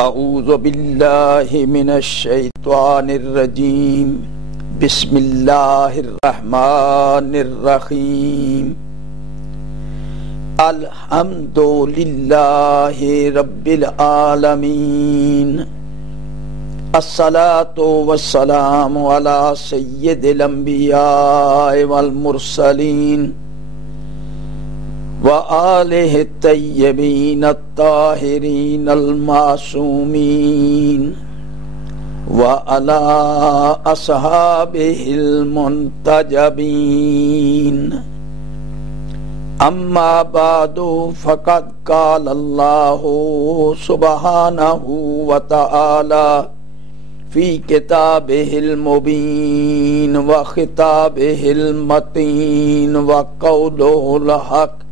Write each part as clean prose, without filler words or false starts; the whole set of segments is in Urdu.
اعوذ باللہ من الشیطان الرجیم بسم اللہ الرحمن الرحیم الحمد للہ رب العالمین الصلاة والسلام علی سید الانبیاء والمرسلین وآلہ الطیبین الطاہرین المعصومین وعلی اصحابہ المنتجبین اما بعد فقد قال اللہ سبحانہ وتعالی فی کتابہ المبین وخطابہ المتین وقولہ الحق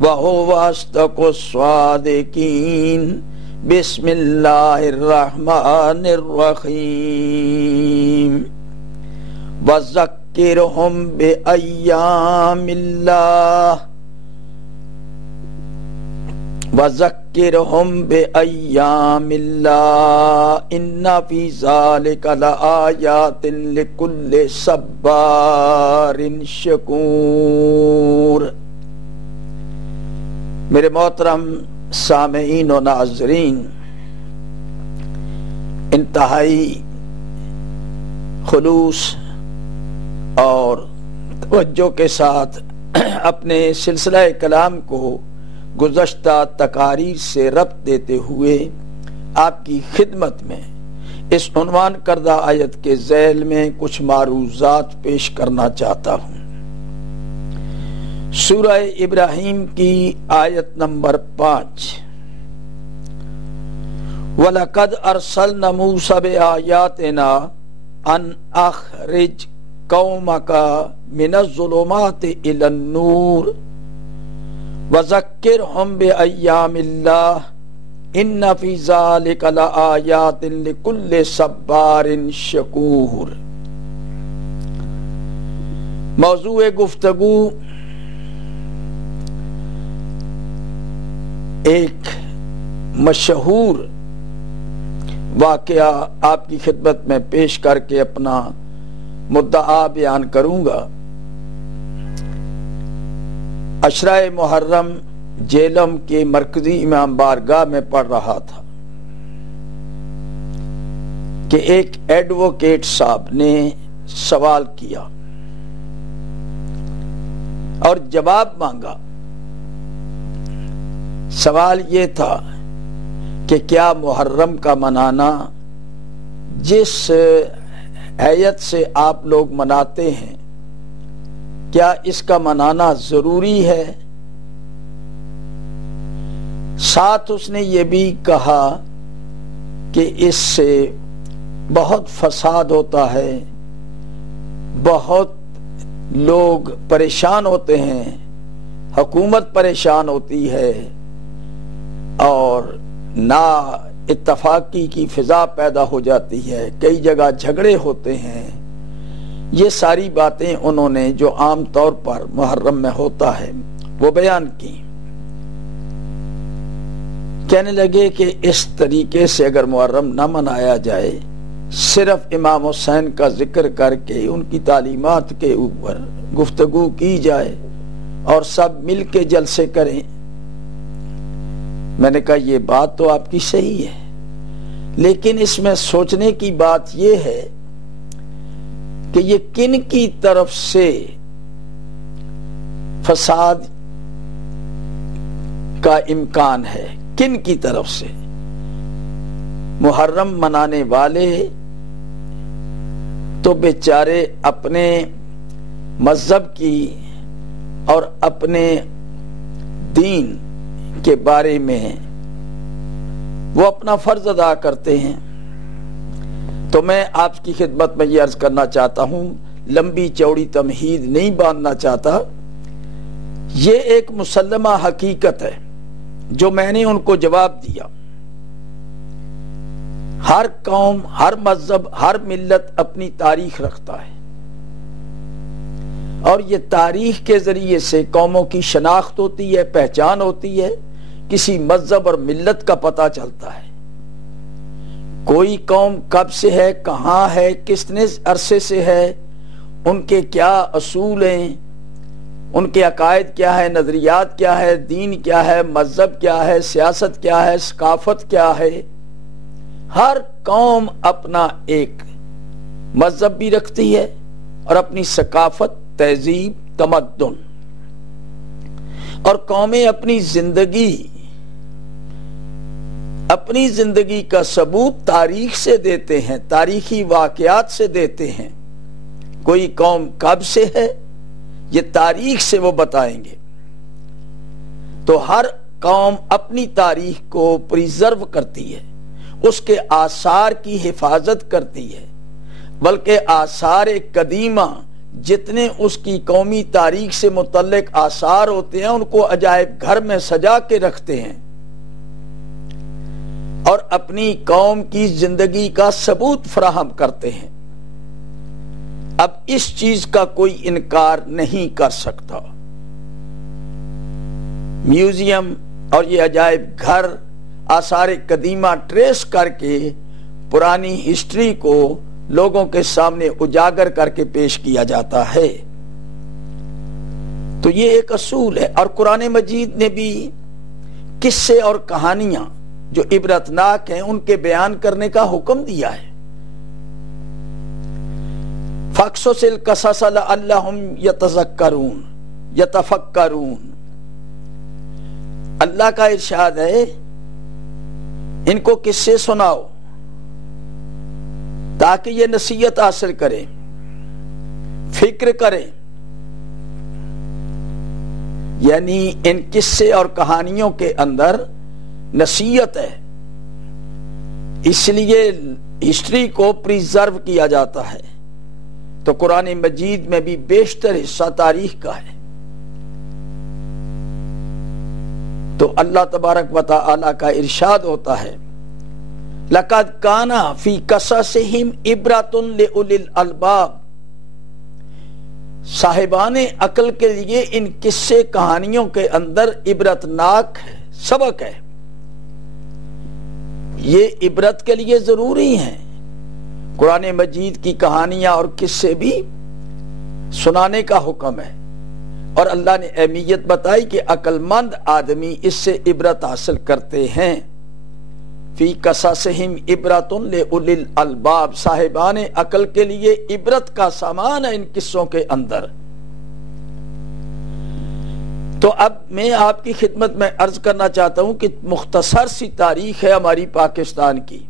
وَهُوَ أَصْدَقُ الصَّادِقِينَ بسم اللہ الرحمن الرحیم وَذَكِّرْهُمْ بِأَيَّامِ اللَّهِ إِنَّ فِي ذَلِكَ لَآيَاتٍ لِكُلِّ صَبَّارٍ شَكُورٍ۔ میرے محترم سامعین و ناظرین، انتہائی خلوص اور توجہ کے ساتھ اپنے سلسلہ کلام کو گزشتہ تقاریر سے ربط دیتے ہوئے آپ کی خدمت میں اس عنوان کردہ آیت کے ذیل میں کچھ معروضات پیش کرنا چاہتا ہوں۔ سورہ ابراہیم کی آیت نمبر 5 وَلَقَدْ أَرْسَلْنَا مُوسَىٰ بِآيَاتِنَا أَنْ أَخْرِجْ قَوْمَكَ مِنَ الظُّلُمَاتِ إِلَى النُّورِ وَذَكِّرْهُمْ بِأَيَّامِ اللَّهِ إِنَّ فِي ذَلِكَ لَآيَاتٍ لِكُلِّ صَبَّارٍ شَكُورٍ۔ موضوع گفتگو ایک مشہور واقعہ آپ کی خدمت میں پیش کر کے اپنا مدعا بیان کروں گا۔ عشرہ محرم جیلم کے مرکزی امام بارگاہ میں پڑھ رہا تھا کہ ایک ایڈوکیٹ صاحب نے سوال کیا اور جواب مانگا۔ سوال یہ تھا کہ کیا محرم کا منانا جس حیت سے آپ لوگ مناتے ہیں، کیا اس کا منانا ضروری ہے؟ ساتھ اس نے یہ بھی کہا کہ اس سے بہت فساد ہوتا ہے، بہت لوگ پریشان ہوتے ہیں، حکومت پریشان ہوتی ہے اور نا اتفاقی کی فضا پیدا ہو جاتی ہے، کئی جگہ جھگڑے ہوتے ہیں۔ یہ ساری باتیں انہوں نے جو عام طور پر محرم میں ہوتا ہے وہ بیان کی۔ کہنے لگے کہ اس طریقے سے اگر محرم نہ منایا جائے، صرف امام حسین کا ذکر کر کے ان کی تعلیمات کے اوپر گفتگو کی جائے اور سب مل کے جلسے کریں۔ میں نے کہا یہ بات تو آپ کی صحیح ہے، لیکن اس میں سوچنے کی بات یہ ہے کہ یہ کن کی طرف سے فساد کا امکان ہے، کن کی طرف سے؟ محرم منانے والے تو بیچارے اپنے مذہب کی اور اپنے دین کے بارے میں وہ اپنا فرض ادا کرتے ہیں۔ تو میں آپ کی خدمت میں یہ عرض کرنا چاہتا ہوں، لمبی چوڑی تمہید نہیں باندھنا چاہتا، یہ ایک مسلمہ حقیقت ہے جو میں نے ان کو جواب دیا۔ ہر قوم، ہر مذہب، ہر ملت اپنی تاریخ رکھتا ہے اور یہ تاریخ کے ذریعے سے قوموں کی شناخت ہوتی ہے، پہچان ہوتی ہے کسی مذہب اور ملت کا پتہ چلتا ہے۔ کوئی قوم کب سے ہے، کہاں ہے، کتنے عرصے سے ہے، ان کے کیا اصول ہیں، ان کے عقائد کیا ہے، نظریات کیا ہے، دین کیا ہے، مذہب کیا ہے، سیاست کیا ہے، ثقافت کیا ہے۔ ہر قوم اپنا ایک مذہب بھی رکھتی ہے اور اپنی ثقافت، تہذیب، تمدن، اور قومیں اپنی زندگی کا ثبوت تاریخ سے دیتے ہیں، تاریخی واقعات سے دیتے ہیں۔ کوئی قوم کب سے ہے یہ تاریخ سے وہ بتائیں گے۔ تو ہر قوم اپنی تاریخ کو پریزرو کرتی ہے، اس کے آثار کی حفاظت کرتی ہے، بلکہ آثار قدیمہ جتنے اس کی قومی تاریخ سے متعلق آثار ہوتے ہیں ان کو عجائب گھر میں سجا کے رکھتے ہیں اور اپنی قوم کی زندگی کا ثبوت فراہم کرتے ہیں۔ اب اس چیز کا کوئی انکار نہیں کر سکتا۔ میوزیم اور یہ عجائب گھر آثار قدیمہ ٹریس کر کے پرانی ہسٹری کو لوگوں کے سامنے اجاگر کر کے پیش کیا جاتا ہے۔ تو یہ ایک اصول ہے، اور قرآن مجید نے بھی قصے اور کہانیاں جو عبرتناک ہیں ان کے بیان کرنے کا حکم دیا ہے۔ فَاقْصُصِ الْقَصَصَ لَعَلَّهُمْ يَتَذَكَّرُونَ يَتَفَكَّرُونَ۔ اللہ کا ارشاد ہے ان کو قصے سناؤ تاکہ یہ نصیحت حاصل کریں، فکر کریں۔ یعنی ان قصے اور کہانیوں کے اندر نصیحت ہے، اس لیے ہسٹری کو پریزرو کیا جاتا ہے۔ تو قرآن مجید میں بھی بیشتر حصہ تاریخ کا ہے۔ تو اللہ تبارک و تعالی کا ارشاد ہوتا ہے لَقَدْ كَانَ فِي قَصَصِهِمْ عِبْرَةٌ لِأُولِي الْأَلْبَابِ۔ صاحبان عقل کے لیے ان قصے کہانیوں کے اندر عبرتناک ہے، سبق ہے۔ یہ عبرت کے لیے ضروری ہیں۔ قرآن مجید کی کہانیاں اور قصے بھی سنانے کا حکم ہے، اور اللہ نے اہمیت بتائی کہ عقل مند آدمی اس سے عبرت حاصل کرتے ہیں۔ فی قصصہم عبرۃ لأولی الالباب، صاحبان عقل کے لیے عبرت کا سامان ہے ان قصوں کے اندر۔ تو اب میں آپ کی خدمت میں عرض کرنا چاہتا ہوں کہ مختصر سی تاریخ ہے ہماری پاکستان کی۔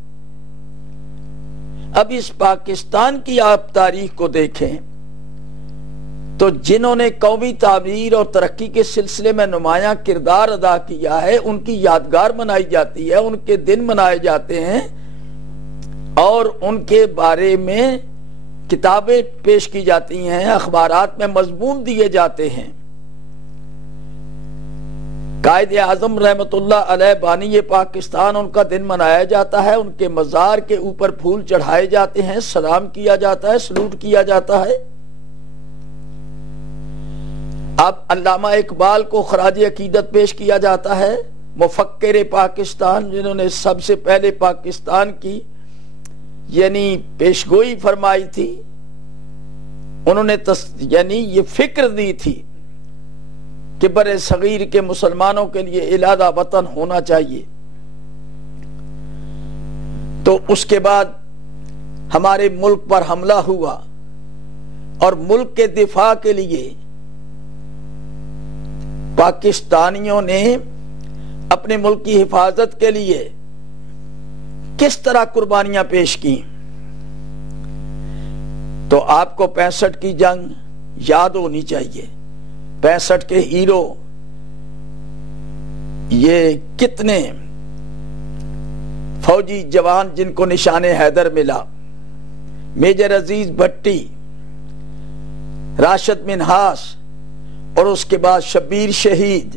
اب اس پاکستان کی آپ تاریخ کو دیکھیں تو جنہوں نے قومی تعمیر اور ترقی کے سلسلے میں نمایاں کردار ادا کیا ہے ان کی یادگار منائی جاتی ہے، ان کے دن منائے جاتے ہیں اور ان کے بارے میں کتابیں پیش کی جاتی ہیں، اخبارات میں مضمون دیے جاتے ہیں۔ قائد اعظم رحمت اللہ علیہ بانی پاکستان، ان کا دن منایا جاتا ہے، ان کے مزار کے اوپر پھول چڑھائے جاتے ہیں، سلام کیا جاتا ہے، سلوٹ کیا جاتا ہے۔ اب علامہ اقبال کو خراج عقیدت پیش کیا جاتا ہے، مفکر پاکستان جنہوں نے سب سے پہلے پاکستان کی یعنی پیشگوئی فرمائی تھی، انہوں نے یعنی یہ فکر دی تھی کہ برے صغیر کے مسلمانوں کے لیے علادہ وطن ہونا چاہیے۔ تو اس کے بعد ہمارے ملک پر حملہ ہوا اور ملک کے دفاع کے لیے پاکستانیوں نے اپنے ملک کی حفاظت کے لیے کس طرح قربانیاں پیش کی۔ تو آپ کو 65 کی جنگ یاد ہونی چاہیے۔ 65 کے ہیرو یہ کتنے فوجی جوان جن کو نشان حیدر ملا، میجر عزیز بھٹی، راشد منہاس، اور اس کے بعد شبیر شہید،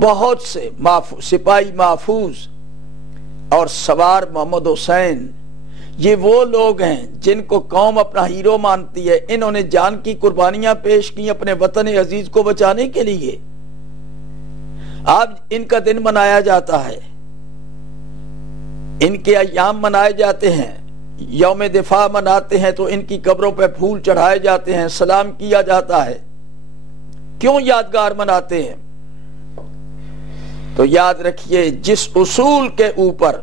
بہت سے سپاہی محفوظ اور سوار محمد حسین، یہ وہ لوگ ہیں جن کو قوم اپنا ہیرو مانتی ہے۔ انہوں نے جان کی قربانیاں پیش کی اپنے وطن عزیز کو بچانے کے لیے۔ آج ان کا دن منایا جاتا ہے، ان کے ایام منائے جاتے ہیں، یوم دفاع مناتے ہیں تو ان کی قبروں پہ پھول چڑھائے جاتے ہیں، سلام کیا جاتا ہے۔ کیوں یادگار مناتے ہیں؟ تو یاد رکھیے، جس اصول کے اوپر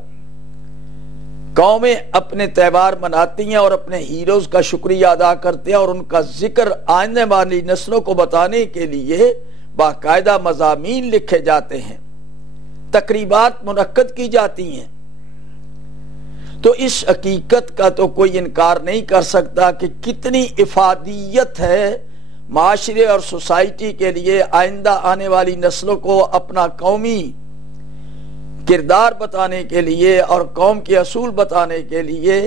قومیں اپنے تہوار مناتی ہیں اور اپنے ہیروز کا شکریہ ادا کرتے ہیں اور ان کا ذکر آنے والی نسلوں کو بتانے کے لیے باقاعدہ مضامین لکھے جاتے ہیں، تقریبات منعقد کی جاتی ہیں، تو اس حقیقت کا تو کوئی انکار نہیں کر سکتا کہ کتنی افادیت ہے معاشرے اور سوسائٹی کے لیے، آئندہ آنے والی نسلوں کو اپنا قومی کردار بتانے کے لیے اور قوم کے اصول بتانے کے لیے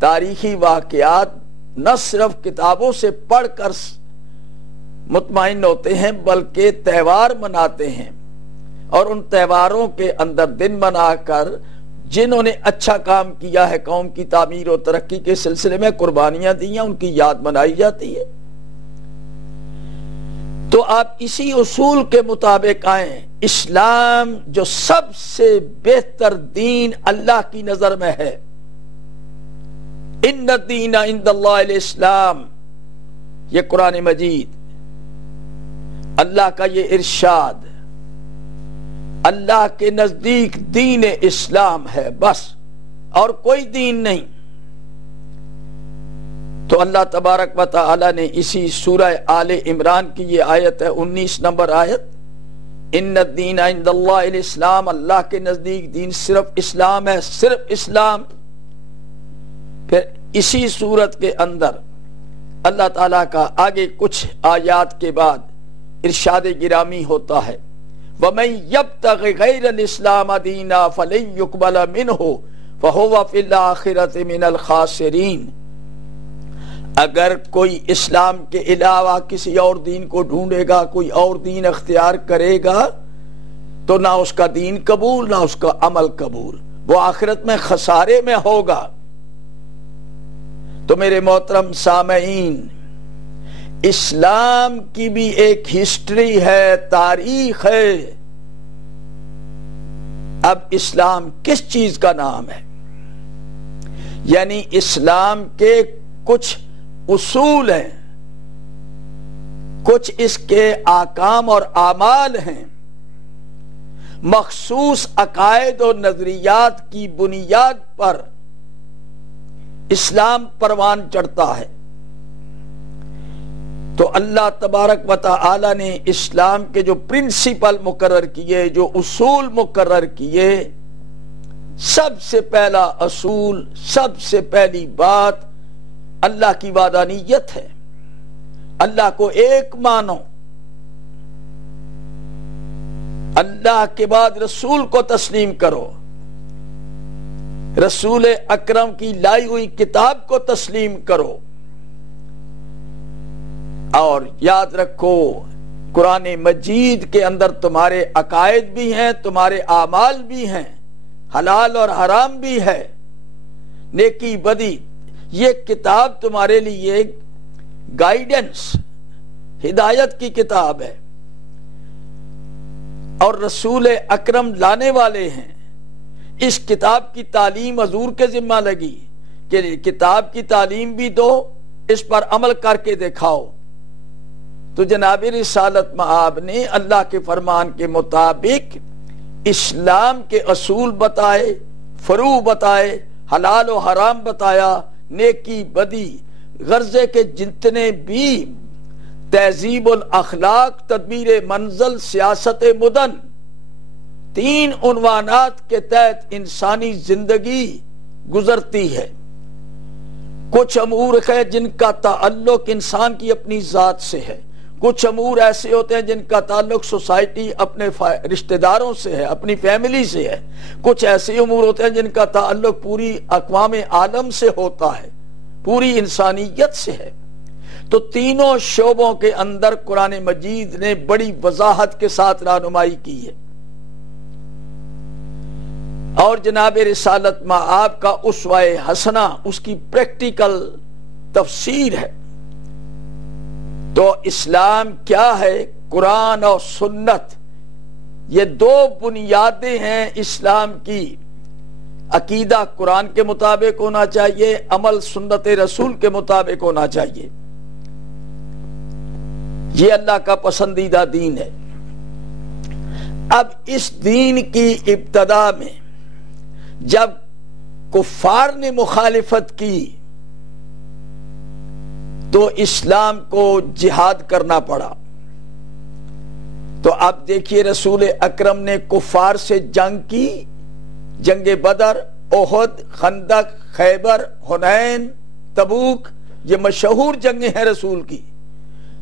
تاریخی واقعات نہ صرف کتابوں سے پڑھ کر مطمئن ہوتے ہیں بلکہ تہوار مناتے ہیں، اور ان تہواروں کے اندر دن منا کر جنہوں نے اچھا کام کیا ہے قوم کی تعمیر و ترقی کے سلسلے میں، قربانیاں دی ہیں، ان کی یاد منائی جاتی ہے۔ تو آپ اسی اصول کے مطابق آئیں۔ اسلام جو سب سے بہتر دین اللہ کی نظر میں ہے، ان الدین عند اللہ الاسلام، یہ قرآن مجید، اللہ کا یہ ارشاد، اللہ کے نزدیک دین اسلام ہے بس، اور کوئی دین نہیں۔ تو اللہ تبارک و تعالی نے اسی سورہ آل عمران کی یہ آیت ہے، 19 نمبر آیت، ان الدین عند اللہ الاسلام، اللہ کے نزدیک دین صرف اسلام ہے، صرف اسلام۔ پھر اسی صورت کے اندر اللہ تعالیٰ کا آگے کچھ آیات کے بعد ارشاد گرامی ہوتا ہے، وَمَن يَبْتَغِ غَيْرَ الْإِسْلَامَ دِينًا فَلَن يُقْبَلَ مِنْهُ وَهُوَ فِي الْآخِرَةِ مِنَ الْخَاسِرِينَ۔ اگر کوئی اسلام کے علاوہ کسی اور دین کو ڈھونڈے گا، کوئی اور دین اختیار کرے گا، تو نہ اس کا دین قبول نہ اس کا عمل قبول، وہ آخرت میں خسارے میں ہوگا۔ تو میرے محترم سامعین، اسلام کی بھی ایک ہسٹری ہے، تاریخ ہے۔ اب اسلام کس چیز کا نام ہے؟ یعنی اسلام کے کچھ اصول ہیں، کچھ اس کے احکام اور اعمال ہیں، مخصوص عقائد و نظریات کی بنیاد پر اسلام پروان چڑھتا ہے۔ تو اللہ تبارک و تعالی نے اسلام کے جو پرنسپل مقرر کیے، جو اصول مقرر کیے، سب سے پہلا اصول، سب سے پہلی بات اللہ کی وحدانیت ہے۔ اللہ کو ایک مانو، اللہ کے بعد رسول کو تسلیم کرو، رسول اکرم کی لائی ہوئی کتاب کو تسلیم کرو، اور یاد رکھو قرآن مجید کے اندر تمہارے عقائد بھی ہیں، تمہارے اعمال بھی ہیں، حلال اور حرام بھی ہے، نیکی بدی۔ یہ کتاب تمہارے لیے گائیڈنس، ہدایت کی کتاب ہے، اور رسول اکرم لانے والے ہیں۔ اس کتاب کی تعلیم حضور کے ذمہ لگی کہ کتاب کی تعلیم بھی دو، اس پر عمل کر کے دکھاؤ۔ تو جناب رسالت مآب نے اللہ کے فرمان کے مطابق اسلام کے اصول بتائے، فروع بتائے، حلال و حرام بتایا، نیکی بدی، غرضے کے جتنے بھی تہذیب الاخلاق، تدبیر منزل، سیاست مدن، 3 عنوانات کے تحت انسانی زندگی گزرتی ہے۔ کچھ امور ہے جن کا تعلق انسان کی اپنی ذات سے ہے، کچھ امور ایسے ہوتے ہیں جن کا تعلق سوسائٹی اپنے رشتہ داروں سے ہے، اپنی فیملی سے ہے، کچھ ایسے امور ہوتے ہیں جن کا تعلق پوری اقوام عالم سے ہوتا ہے، پوری انسانیت سے ہے۔ تو تینوں شعبوں کے اندر قرآن مجید نے بڑی وضاحت کے ساتھ رہنمائی کی ہے، اور جناب رسالت مآب کا اسوہ حسنہ اس کی پریکٹیکل تفسیر ہے۔ تو اسلام کیا ہے؟ قرآن اور سنت، یہ دو بنیادیں ہیں اسلام کی. عقیدہ قرآن کے مطابق ہونا چاہیے، عمل سنت رسول کے مطابق ہونا چاہیے. یہ اللہ کا پسندیدہ دین ہے. اب اس دین کی ابتدا میں جب کفار نے مخالفت کی تو اسلام کو جہاد کرنا پڑا. تو آپ دیکھیے رسول اکرم نے کفار سے جنگ کی، جنگ بدر، احد، خندق، خیبر، حنین، تبوک، یہ مشہور جنگیں ہیں رسول کی.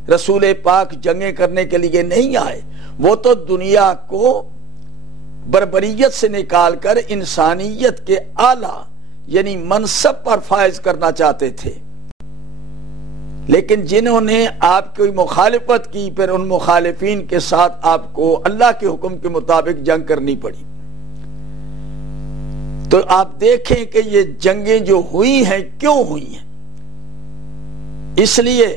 رسول پاک جنگیں کرنے کے لیے نہیں آئے، وہ تو دنیا کو بربریت سے نکال کر انسانیت کے اعلیٰ یعنی منصب پر فائز کرنا چاہتے تھے. لیکن جنہوں نے آپ کی مخالفت کی، پھر ان مخالفین کے ساتھ آپ کو اللہ کے حکم کے مطابق جنگ کرنی پڑی. تو آپ دیکھیں کہ یہ جنگیں جو ہوئی ہیں کیوں ہوئی ہیں؟ اس لیے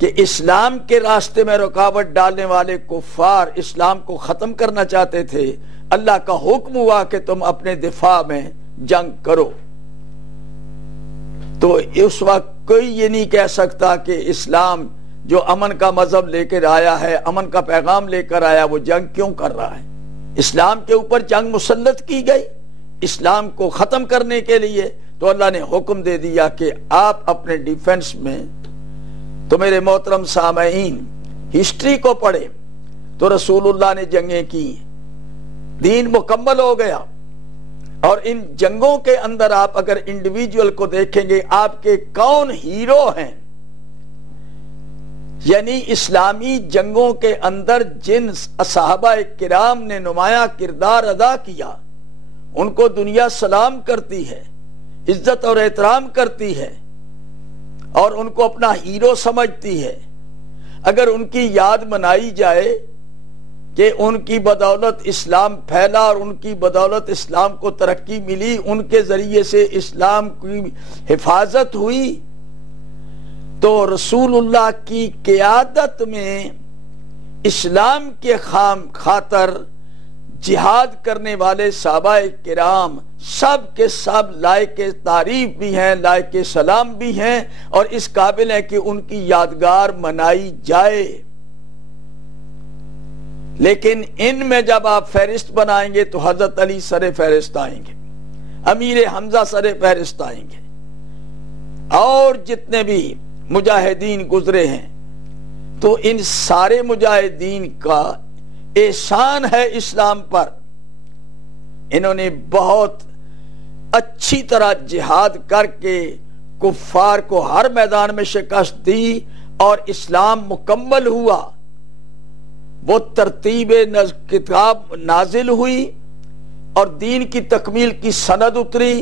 کہ اسلام کے راستے میں رکاوٹ ڈالنے والے کفار اسلام کو ختم کرنا چاہتے تھے. اللہ کا حکم ہوا کہ تم اپنے دفاع میں جنگ کرو. تو اس وقت کوئی یہ نہیں کہہ سکتا کہ اسلام جو امن کا مذہب لے کر آیا ہے، امن کا پیغام لے کر آیا، وہ جنگ کیوں کر رہا ہے؟ اسلام کے اوپر جنگ مسلط کی گئی اسلام کو ختم کرنے کے لیے. تو اللہ نے حکم دے دیا کہ آپ اپنے ڈیفنس میں. تو میرے محترم سامعین، ہسٹری کو پڑھیں تو رسول اللہ نے جنگیں کی، دین مکمل ہو گیا. اور ان جنگوں کے اندر آپ اگر انڈیویجول کو دیکھیں گے، آپ کے کون ہیرو ہیں، یعنی اسلامی جنگوں کے اندر جن صحابہ کرام نے نمایاں کردار ادا کیا، ان کو دنیا سلام کرتی ہے، عزت اور احترام کرتی ہے اور ان کو اپنا ہیرو سمجھتی ہے. اگر ان کی یاد منائی جائے کہ ان کی بدولت اسلام پھیلا اور ان کی بدولت اسلام کو ترقی ملی، ان کے ذریعے سے اسلام کی حفاظت ہوئی، تو رسول اللہ کی قیادت میں اسلام کے خاطر جہاد کرنے والے صحابہ کرام سب کے سب لائق تعریف بھی ہیں، لائق سلام بھی ہیں، اور اس قابل ہے کہ ان کی یادگار منائی جائے. لیکن ان میں جب آپ فہرست بنائیں گے تو حضرت علی سر فہرست آئیں گے، امیر حمزہ سر فہرست آئیں گے، اور جتنے بھی مجاہدین گزرے ہیں. تو ان سارے مجاہدین کا احسان ہے اسلام پر. انہوں نے بہت اچھی طرح جہاد کر کے کفار کو ہر میدان میں شکست دی اور اسلام مکمل ہوا. وہ ترتیب کتاب نازل ہوئی اور دین کی تکمیل کی سند اتری.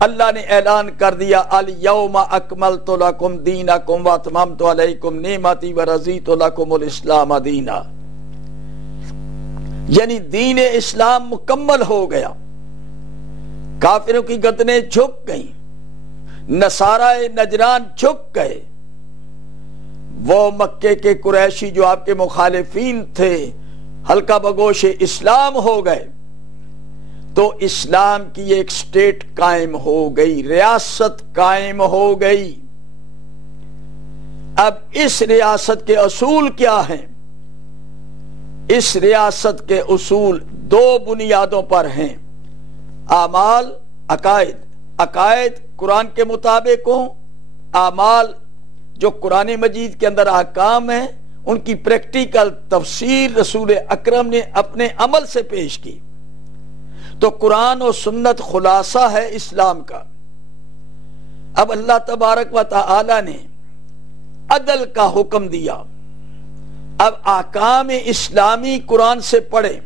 اللہ نے اعلان کر دیا الیوم اکملت لکم دینکم واتممت علیکم نعمتی ورضیت لکم الاسلام دینا. یعنی دین اسلام مکمل ہو گیا. کافروں کی گردنیں جھک گئیں، نصارہ نجران جھک گئے. وہ مکے کے قریشی جو آپ کے مخالفین تھے ہلکا بگوش اسلام ہو گئے. تو اسلام کی ایک سٹیٹ قائم ہو گئی، ریاست قائم ہو گئی. اب اس ریاست کے اصول کیا ہیں؟ اس ریاست کے اصول دو بنیادوں پر ہیں: اعمال، عقائد. عقائد قرآن کے مطابق ہوں، اعمال جو قرآن مجید کے اندر احکام ہیں ان کی پریکٹیکل تفسیر رسول اکرم نے اپنے عمل سے پیش کی. تو قرآن و سنت خلاصہ ہے اسلام کا. اب اللہ تبارک و تعالی نے عدل کا حکم دیا. اب احکام اسلامی قرآن سے پڑھیں.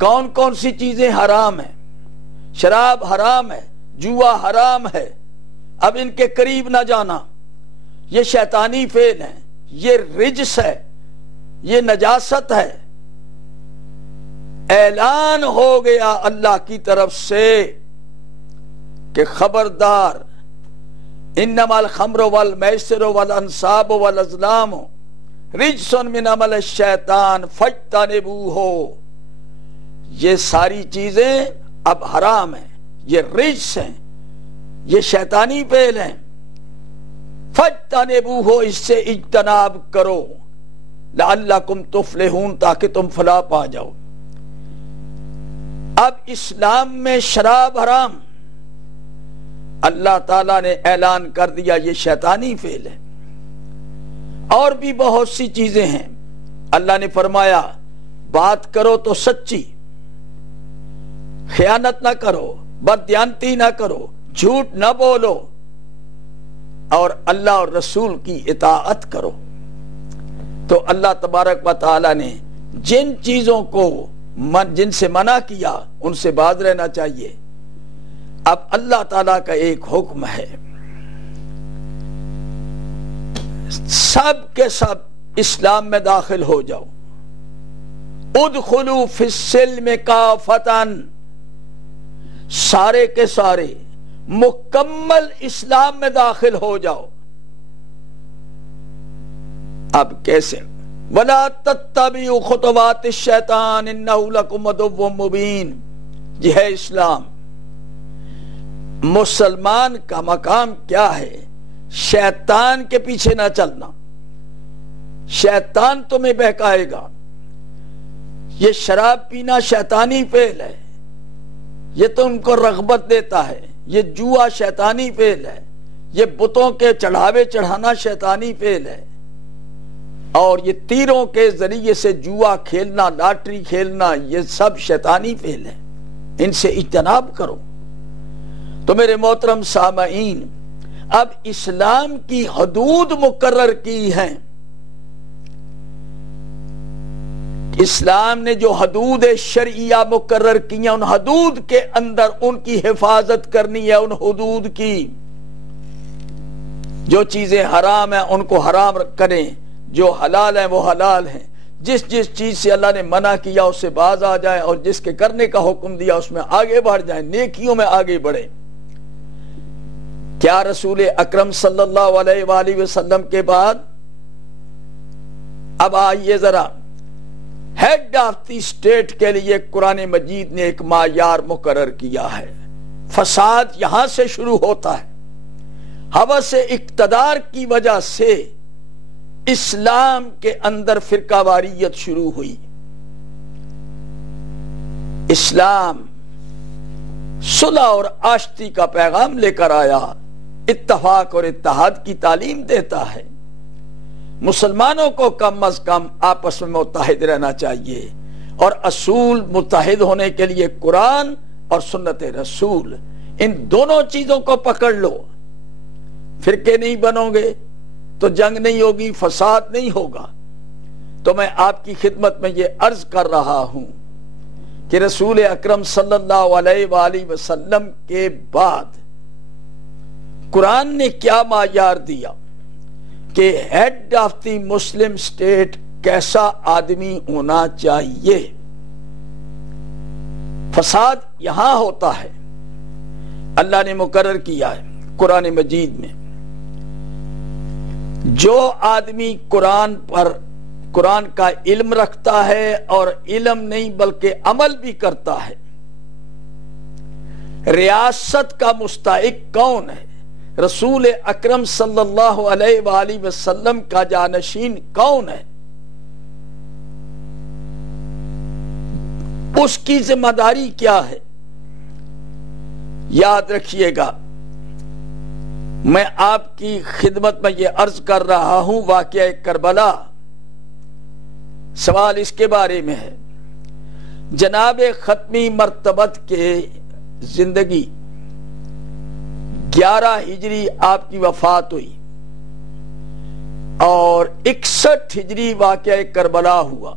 کون کون سی چیزیں حرام ہیں؟ شراب حرام ہے، جوا حرام ہے، اب ان کے قریب نہ جانا، یہ شیطانی فعل ہے، یہ رجس ہے، یہ نجاست ہے. اعلان ہو گیا اللہ کی طرف سے کہ خبردار، انما الخمر والمیسر والانصاب والازلام رجسن من عمل الشیطان فاجتنبوہ، یہ ساری چیزیں اب حرام ہیں، یہ رجس ہیں، یہ شیطانی فعل ہیں، فاجتنبوہ، اس سے اجتناب کرو، لعلکم تفلحون، تاکہ تم فلاح پا جاؤ۔ اب اسلام میں شراب حرام، اللہ تعالیٰ نے اعلان کر دیا یہ شیطانی فعل ہے۔ اور بھی بہت سی چیزیں ہیں، اللہ نے فرمایا بات کرو تو سچی، خیانت نہ کرو، بددیانتی نہ کرو، جھوٹ نہ بولو، اور اللہ اور رسول کی اطاعت کرو۔ تو اللہ تبارک و تعالی نے جن چیزوں کو جن سے منع کیا ان سے باز رہنا چاہیے۔ اب اللہ تعالیٰ کا ایک حکم ہے، سب کے سب اسلام میں داخل ہو جاؤ، ادخلوا فی السلم کافۃ، سارے کے سارے مکمل اسلام میں داخل ہو جاؤ۔ اب کیسے؟ وَلَا تَتَّبِعُوا خُطُوَاتِ الشَّيْطَانِ إِنَّهُ لَكُمْ عَدُوٌّ مُبِينٌ۔ یہ ہے اسلام۔ مسلمان کا مقام کیا ہے؟ شیطان کے پیچھے نہ چلنا، شیطان تمہیں بہکائے گا۔ یہ شراب پینا شیطانی فعل ہے، یہ تو ان کو رغبت دیتا ہے، یہ جوا شیطانی فعل ہے، یہ بتوں کے چڑھاوے چڑھانا شیطانی فعل ہے، اور یہ تیروں کے ذریعے سے جوا کھیلنا، لاٹری کھیلنا، یہ سب شیطانی فعل ہے، ان سے اجتناب کرو۔ تو میرے محترم سامعین، اب اسلام کی حدود مقرر کی ہیں۔ اسلام نے جو حدود شرعیہ مقرر کی ہیں، ان حدود کے اندر ان کی حفاظت کرنی ہے۔ ان حدود کی جو چیزیں حرام ہیں ان کو حرام کریں، جو حلال ہیں وہ حلال ہیں۔ جس چیز سے اللہ نے منع کیا اس سے باز آ جائیں، اور جس کے کرنے کا حکم دیا اس میں آگے بڑھ جائیں، نیکیوں میں آگے بڑھیں۔ کیا رسول اکرم صلی اللہ علیہ وآلہ وسلم کے بعد اب آئیے ذرا ہیڈ آف دی اسٹیٹ کے لیے قرآن مجید نے ایک معیار مقرر کیا ہے۔ فساد یہاں سے شروع ہوتا ہے۔ ہوس اقتدار کی وجہ سے اسلام کے اندر فرقہ واریت شروع ہوئی۔ اسلام صلح اور آشتی کا پیغام لے کر آیا، اتفاق اور اتحاد کی تعلیم دیتا ہے۔ مسلمانوں کو کم از کم آپس میں متحد رہنا چاہیے، اور اصول متحد ہونے کے لیے قرآن اور سنت رسول، ان دونوں چیزوں کو پکڑ لو۔ فرقے نہیں بنو گے تو جنگ نہیں ہوگی، فساد نہیں ہوگا۔ تو میں آپ کی خدمت میں یہ عرض کر رہا ہوں کہ رسول اکرم صلی اللہ علیہ وآلہ وسلم کے بعد قرآن نے کیا معیار دیا کہ head of the Muslim state کیسا آدمی ہونا چاہیے۔ فساد یہاں ہوتا ہے، اللہ نے مقرر کیا ہے قرآن مجید میں۔ جو آدمی قرآن کا علم رکھتا ہے، اور علم نہیں بلکہ عمل بھی کرتا ہے، ریاست کا مستحق کون ہے؟ رسول اکرم صلی اللہ علیہ وآلہ وسلم کا جانشین کون ہے؟ اس کی ذمہ داری کیا ہے؟ یاد رکھیے گا، میں آپ کی خدمت میں یہ عرض کر رہا ہوں، واقعہ کربلا، سوال اس کے بارے میں ہے۔ جناب ختمی مرتبت کے زندگی 11 ہجری آپ کی وفات ہوئی، اور 61 ہجری واقعہ کربلا ہوا۔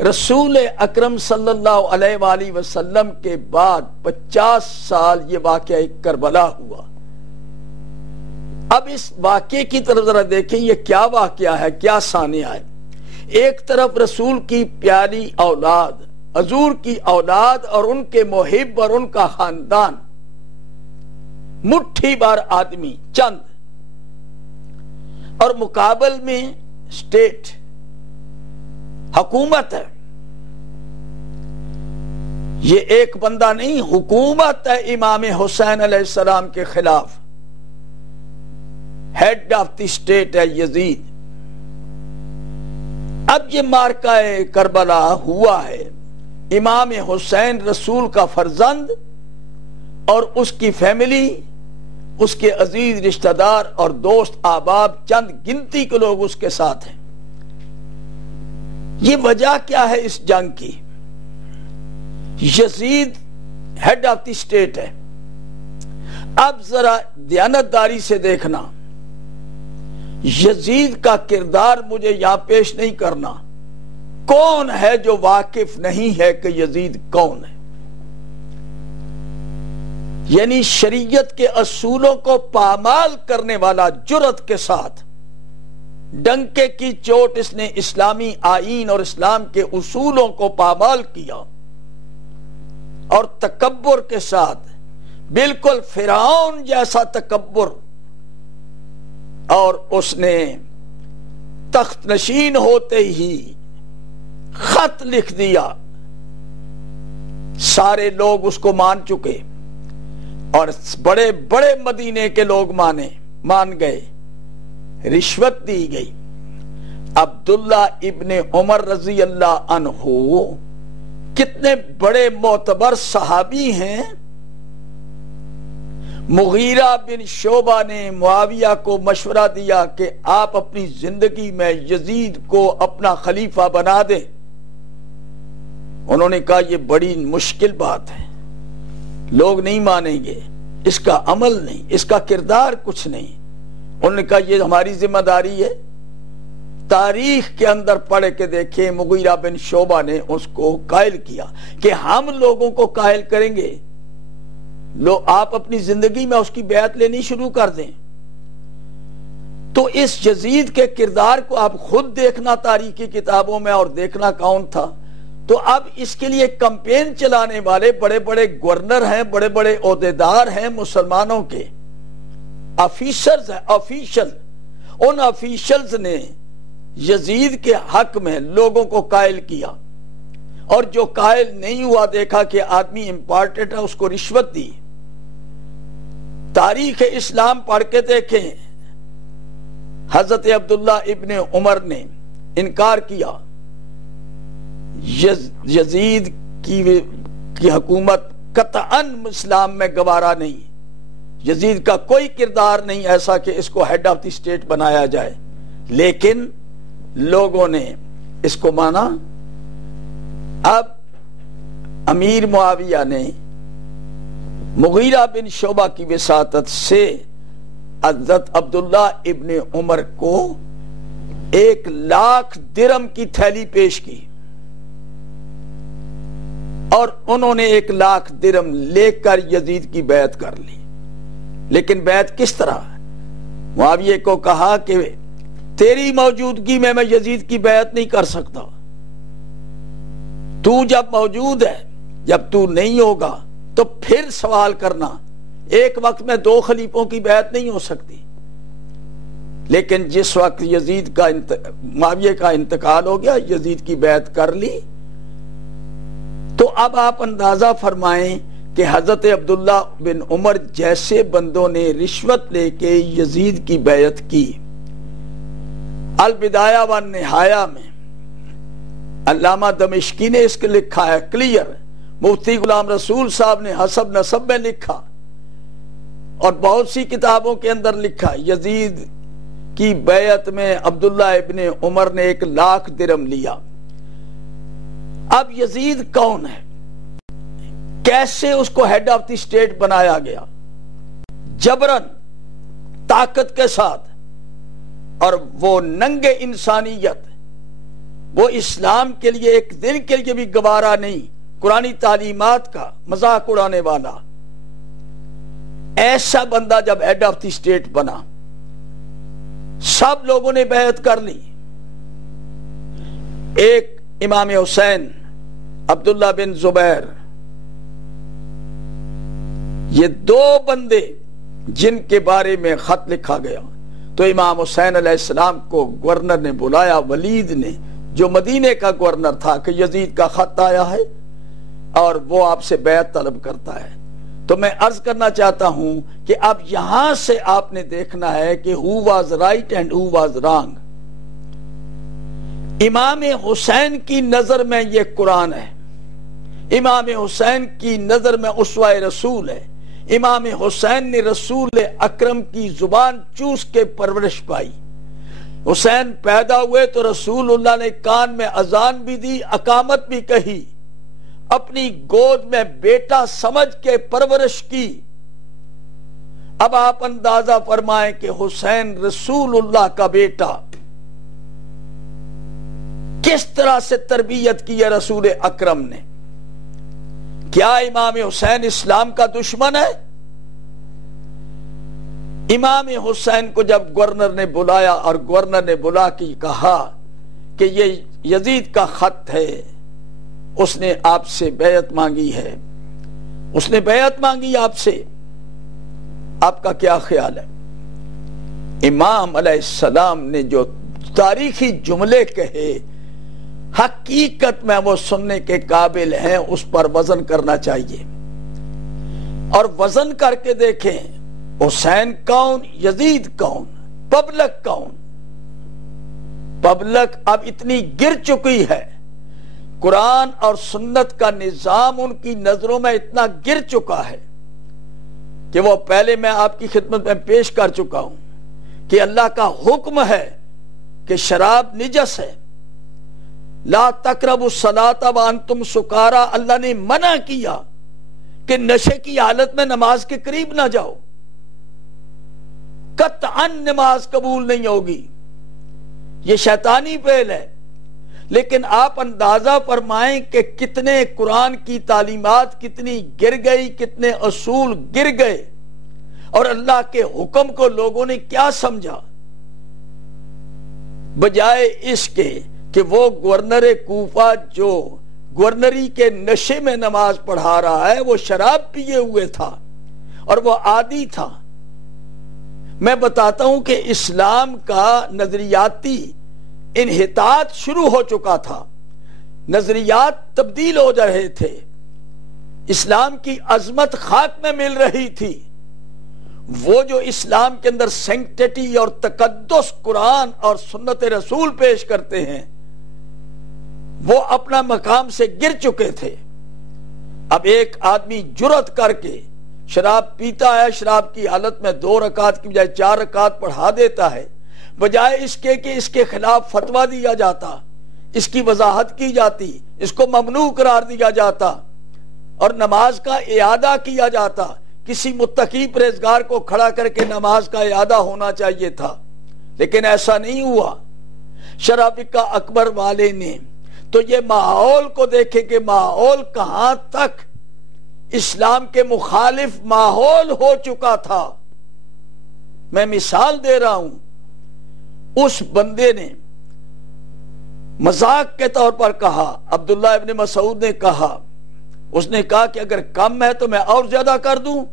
رسول اکرم صلی اللہ علیہ وآلہ وسلم کے بعد 50 سال یہ واقعہ کربلا ہوا۔ اب اس واقعے کی طرف ذرا دیکھیں، یہ کیا واقعہ ہے، کیا سانحہ ہے۔ ایک طرف رسول کی پیاری اولاد، حضور کی اولاد اور ان کے محب اور ان کا خاندان، مٹھی بھر آدمی چند، اور مقابل میں اسٹیٹ، حکومت ہے، یہ ایک بندہ نہیں، حکومت ہے امام حسین علیہ السلام کے خلاف، ہیڈ آف دی اسٹیٹ ہے یزید۔ اب یہ مارکہ کربلا ہوا ہے، امام حسین رسول کا فرزند اور اس کی فیملی، اس کے عزیز رشتہ دار اور دوست احباب چند گنتی کے لوگ اس کے ساتھ ہیں۔ یہ وجہ کیا ہے اس جنگ کی؟ یزید ہیڈ آف دی اسٹیٹ ہے۔ اب ذرا دیانتداری سے دیکھنا، یزید کا کردار مجھے یہاں پیش نہیں کرنا، کون ہے جو واقف نہیں ہے کہ یزید کون ہے؟ یعنی شریعت کے اصولوں کو پامال کرنے والا جرأت کے ساتھ ڈنکے کی چوٹ اس نے اسلامی آئین اور اسلام کے اصولوں کو پامال کیا، اور تکبر کے ساتھ بالکل فرعون جیسا تکبر، اور اس نے تخت نشین ہوتے ہی خط لکھ دیا، سارے لوگ اس کو مان چکے اور بڑے بڑے مدینے کے لوگ مان گئے، رشوت دی گئی۔ عبداللہ ابن عمر رضی اللہ عنہ کتنے بڑے معتبر صحابی ہیں، مغیرہ بن شعبہ نے معاویہ کو مشورہ دیا کہ آپ اپنی زندگی میں یزید کو اپنا خلیفہ بنا دیں۔ انہوں نے کہا یہ بڑی مشکل بات ہے، لوگ نہیں مانیں گے، اس کا عمل نہیں، اس کا کردار کچھ نہیں۔ انہوں نے کہا یہ ہماری ذمہ داری ہے۔ تاریخ کے اندر پڑھ کے دیکھیں، مغیرہ بن شعبہ نے اس کو قائل کیا کہ ہم لوگوں کو قائل کریں گے، آپ اپنی زندگی میں اس کی بیعت لینی شروع کر دیں۔ تو اس یزید کے کردار کو آپ خود دیکھنا تاریخی کتابوں میں، اور دیکھنا کون تھا۔ تو اب اس کے لیے کمپین چلانے والے بڑے بڑے گورنر ہیں، بڑے بڑے عہدیدار ہیں مسلمانوں کے، آفیسرز ہیں، آفیشل، ان آفیشلز نے یزید کے حق میں لوگوں کو قائل کیا، اور جو قائل نہیں ہوا دیکھا کہ آدمی امپارٹنٹ ہے، اس کو رشوت دی۔ تاریخ اسلام پڑھ کے دیکھیں، حضرت عبداللہ ابن عمر نے انکار کیا، یزید کی حکومت قطعاً اسلام میں گوارا نہیں، یزید کا کوئی کردار نہیں ایسا کہ اس کو ہیڈ آف دی اسٹیٹ بنایا جائے، لیکن لوگوں نے اس کو مانا۔ اب امیر معاویہ نے مغیرہ بن شعبہ کی وساطت سے حضرت عبداللہ ابن عمر کو 1,00,000 درہم کی تھیلی پیش کی، اور انہوں نے 1,00,000 درہم لے کر یزید کی بیعت کر لی۔ لیکن بیعت کس طرح؟ معاویہ کو کہا کہ تیری موجودگی میں یزید کی بیعت نہیں کر سکتا، تو جب موجود ہے، جب تو نہیں ہوگا تو پھر سوال کرنا، ایک وقت میں 2 خلیفوں کی بیعت نہیں ہو سکتی۔ لیکن جس وقت معاویہ کا انتقال ہو گیا، یزید کی بیعت کر لی، تو اب آپ اندازہ فرمائیں کہ حضرت عبداللہ بن عمر جیسے بندوں نے رشوت لے کے یزید کی بیعت کی۔ البدایہ والنہایہ میں علامہ دمشقی نے اس کے لکھا ہے کلیئر، مفتی غلام رسول صاحب نے حسب نسب میں لکھا، اور بہت سی کتابوں کے اندر لکھا، یزید کی بیعت میں عبداللہ ابن عمر نے 1,00,000 درہم لیا۔ اب یزید کون ہے؟ کیسے اس کو ہیڈ آف دی اسٹیٹ بنایا گیا؟ جبرن، طاقت کے ساتھ، اور وہ ننگے انسانیت، وہ اسلام کے لیے ایک دن کے لیے بھی گوارا نہیں، قرآنی تعلیمات کا مذاق اڑانے والا ایسا بندہ جب ہیڈ آف دی اسٹیٹ بنا، سب لوگوں نے بیعت کر لی۔ ایک امام حسین، عبداللہ بن زبیر، یہ 2 بندے جن کے بارے میں خط لکھا گیا، تو امام حسین علیہ السلام کو گورنر نے بلایا، ولید نے جو مدینے کا گورنر تھا، کہ یزید کا خط آیا ہے اور وہ آپ سے بیعت طلب کرتا ہے۔ تو میں عرض کرنا چاہتا ہوں کہ اب یہاں سے آپ نے دیکھنا ہے کہ who was right and who was wrong۔ امام حسین کی نظر میں یہ قرآن ہے، امام حسین کی نظر میں اسوہ رسول ہے، امام حسین نے رسول اکرم کی زبان چوس کے پرورش پائی۔ حسین پیدا ہوئے تو رسول اللہ نے کان میں اذان بھی دی، اقامت بھی کہی، اپنی گود میں بیٹا سمجھ کے پرورش کی۔ اب آپ اندازہ فرمائیں کہ حسین رسول اللہ کا بیٹا کس طرح سے تربیت کی ہے رسول اکرم نے۔ کیا امام حسین اسلام کا دشمن ہے؟ امام حسین کو جب گورنر نے بلایا اور گورنر نے بلا کے کہا کہ یہ یزید کا خط ہے، اس نے آپ سے بیعت مانگی ہے، اس نے بیعت مانگی آپ سے، آپ کا کیا خیال ہے؟ امام علیہ السلام نے جو تاریخی جملے کہے حقیقت میں وہ سننے کے قابل ہیں، اس پر وزن کرنا چاہیے اور وزن کر کے دیکھیں حسین کون، یزید کون، پبلک کون۔ پبلک اب اتنی گر چکی ہے، قرآن اور سنت کا نظام ان کی نظروں میں اتنا گر چکا ہے کہ وہ پہلے میں آپ کی خدمت میں پیش کر چکا ہوں کہ اللہ کا حکم ہے کہ شراب نجس ہے، لا تقربوا الصلاۃ وانتم سکارا، اللہ نے منع کیا کہ نشے کی حالت میں نماز کے قریب نہ جاؤ، قطعاً نماز قبول نہیں ہوگی، یہ شیطانی فعل ہے۔ لیکن آپ اندازہ فرمائیں کہ کتنے قرآن کی تعلیمات کتنی گر گئی، کتنے اصول گر گئے، اور اللہ کے حکم کو لوگوں نے کیا سمجھا، بجائے اس کے کہ وہ گورنر کوفہ جو گورنری کے نشے میں نماز پڑھا رہا ہے وہ شراب پیے ہوئے تھا اور وہ عادی تھا۔ میں بتاتا ہوں کہ اسلام کا نظریاتی انحطاط شروع ہو چکا تھا، نظریات تبدیل ہو جا رہے تھے، اسلام کی عظمت خاک میں مل رہی تھی۔ وہ جو اسلام کے اندر سینکٹیٹی اور تقدس قرآن اور سنت رسول پیش کرتے ہیں وہ اپنا مقام سے گر چکے تھے۔ اب ایک آدمی جرأت کر کے شراب پیتا ہے، شراب کی حالت میں 2 رکعت کی بجائے 4 رکعت پڑھا دیتا ہے، بجائے اس کے کہ اس کے خلاف فتویٰ دیا جاتا، اس کی وضاحت کی جاتی، اس کو ممنوع قرار دیا جاتا اور نماز کا اعادہ کیا جاتا، کسی متقی پرہیزگار کو کھڑا کر کے نماز کا اعادہ ہونا چاہیے تھا، لیکن ایسا نہیں ہوا۔ شرابیکا اکبر والے نے تو یہ ماحول کو دیکھے کہ ماحول کہاں تک اسلام کے مخالف ماحول ہو چکا تھا۔ میں مثال دے رہا ہوں، اس بندے نے مذاق کے طور پر کہا، عبداللہ ابن مسعود نے کہا، اس نے کہا کہ اگر کم ہے تو میں اور زیادہ کر دوں،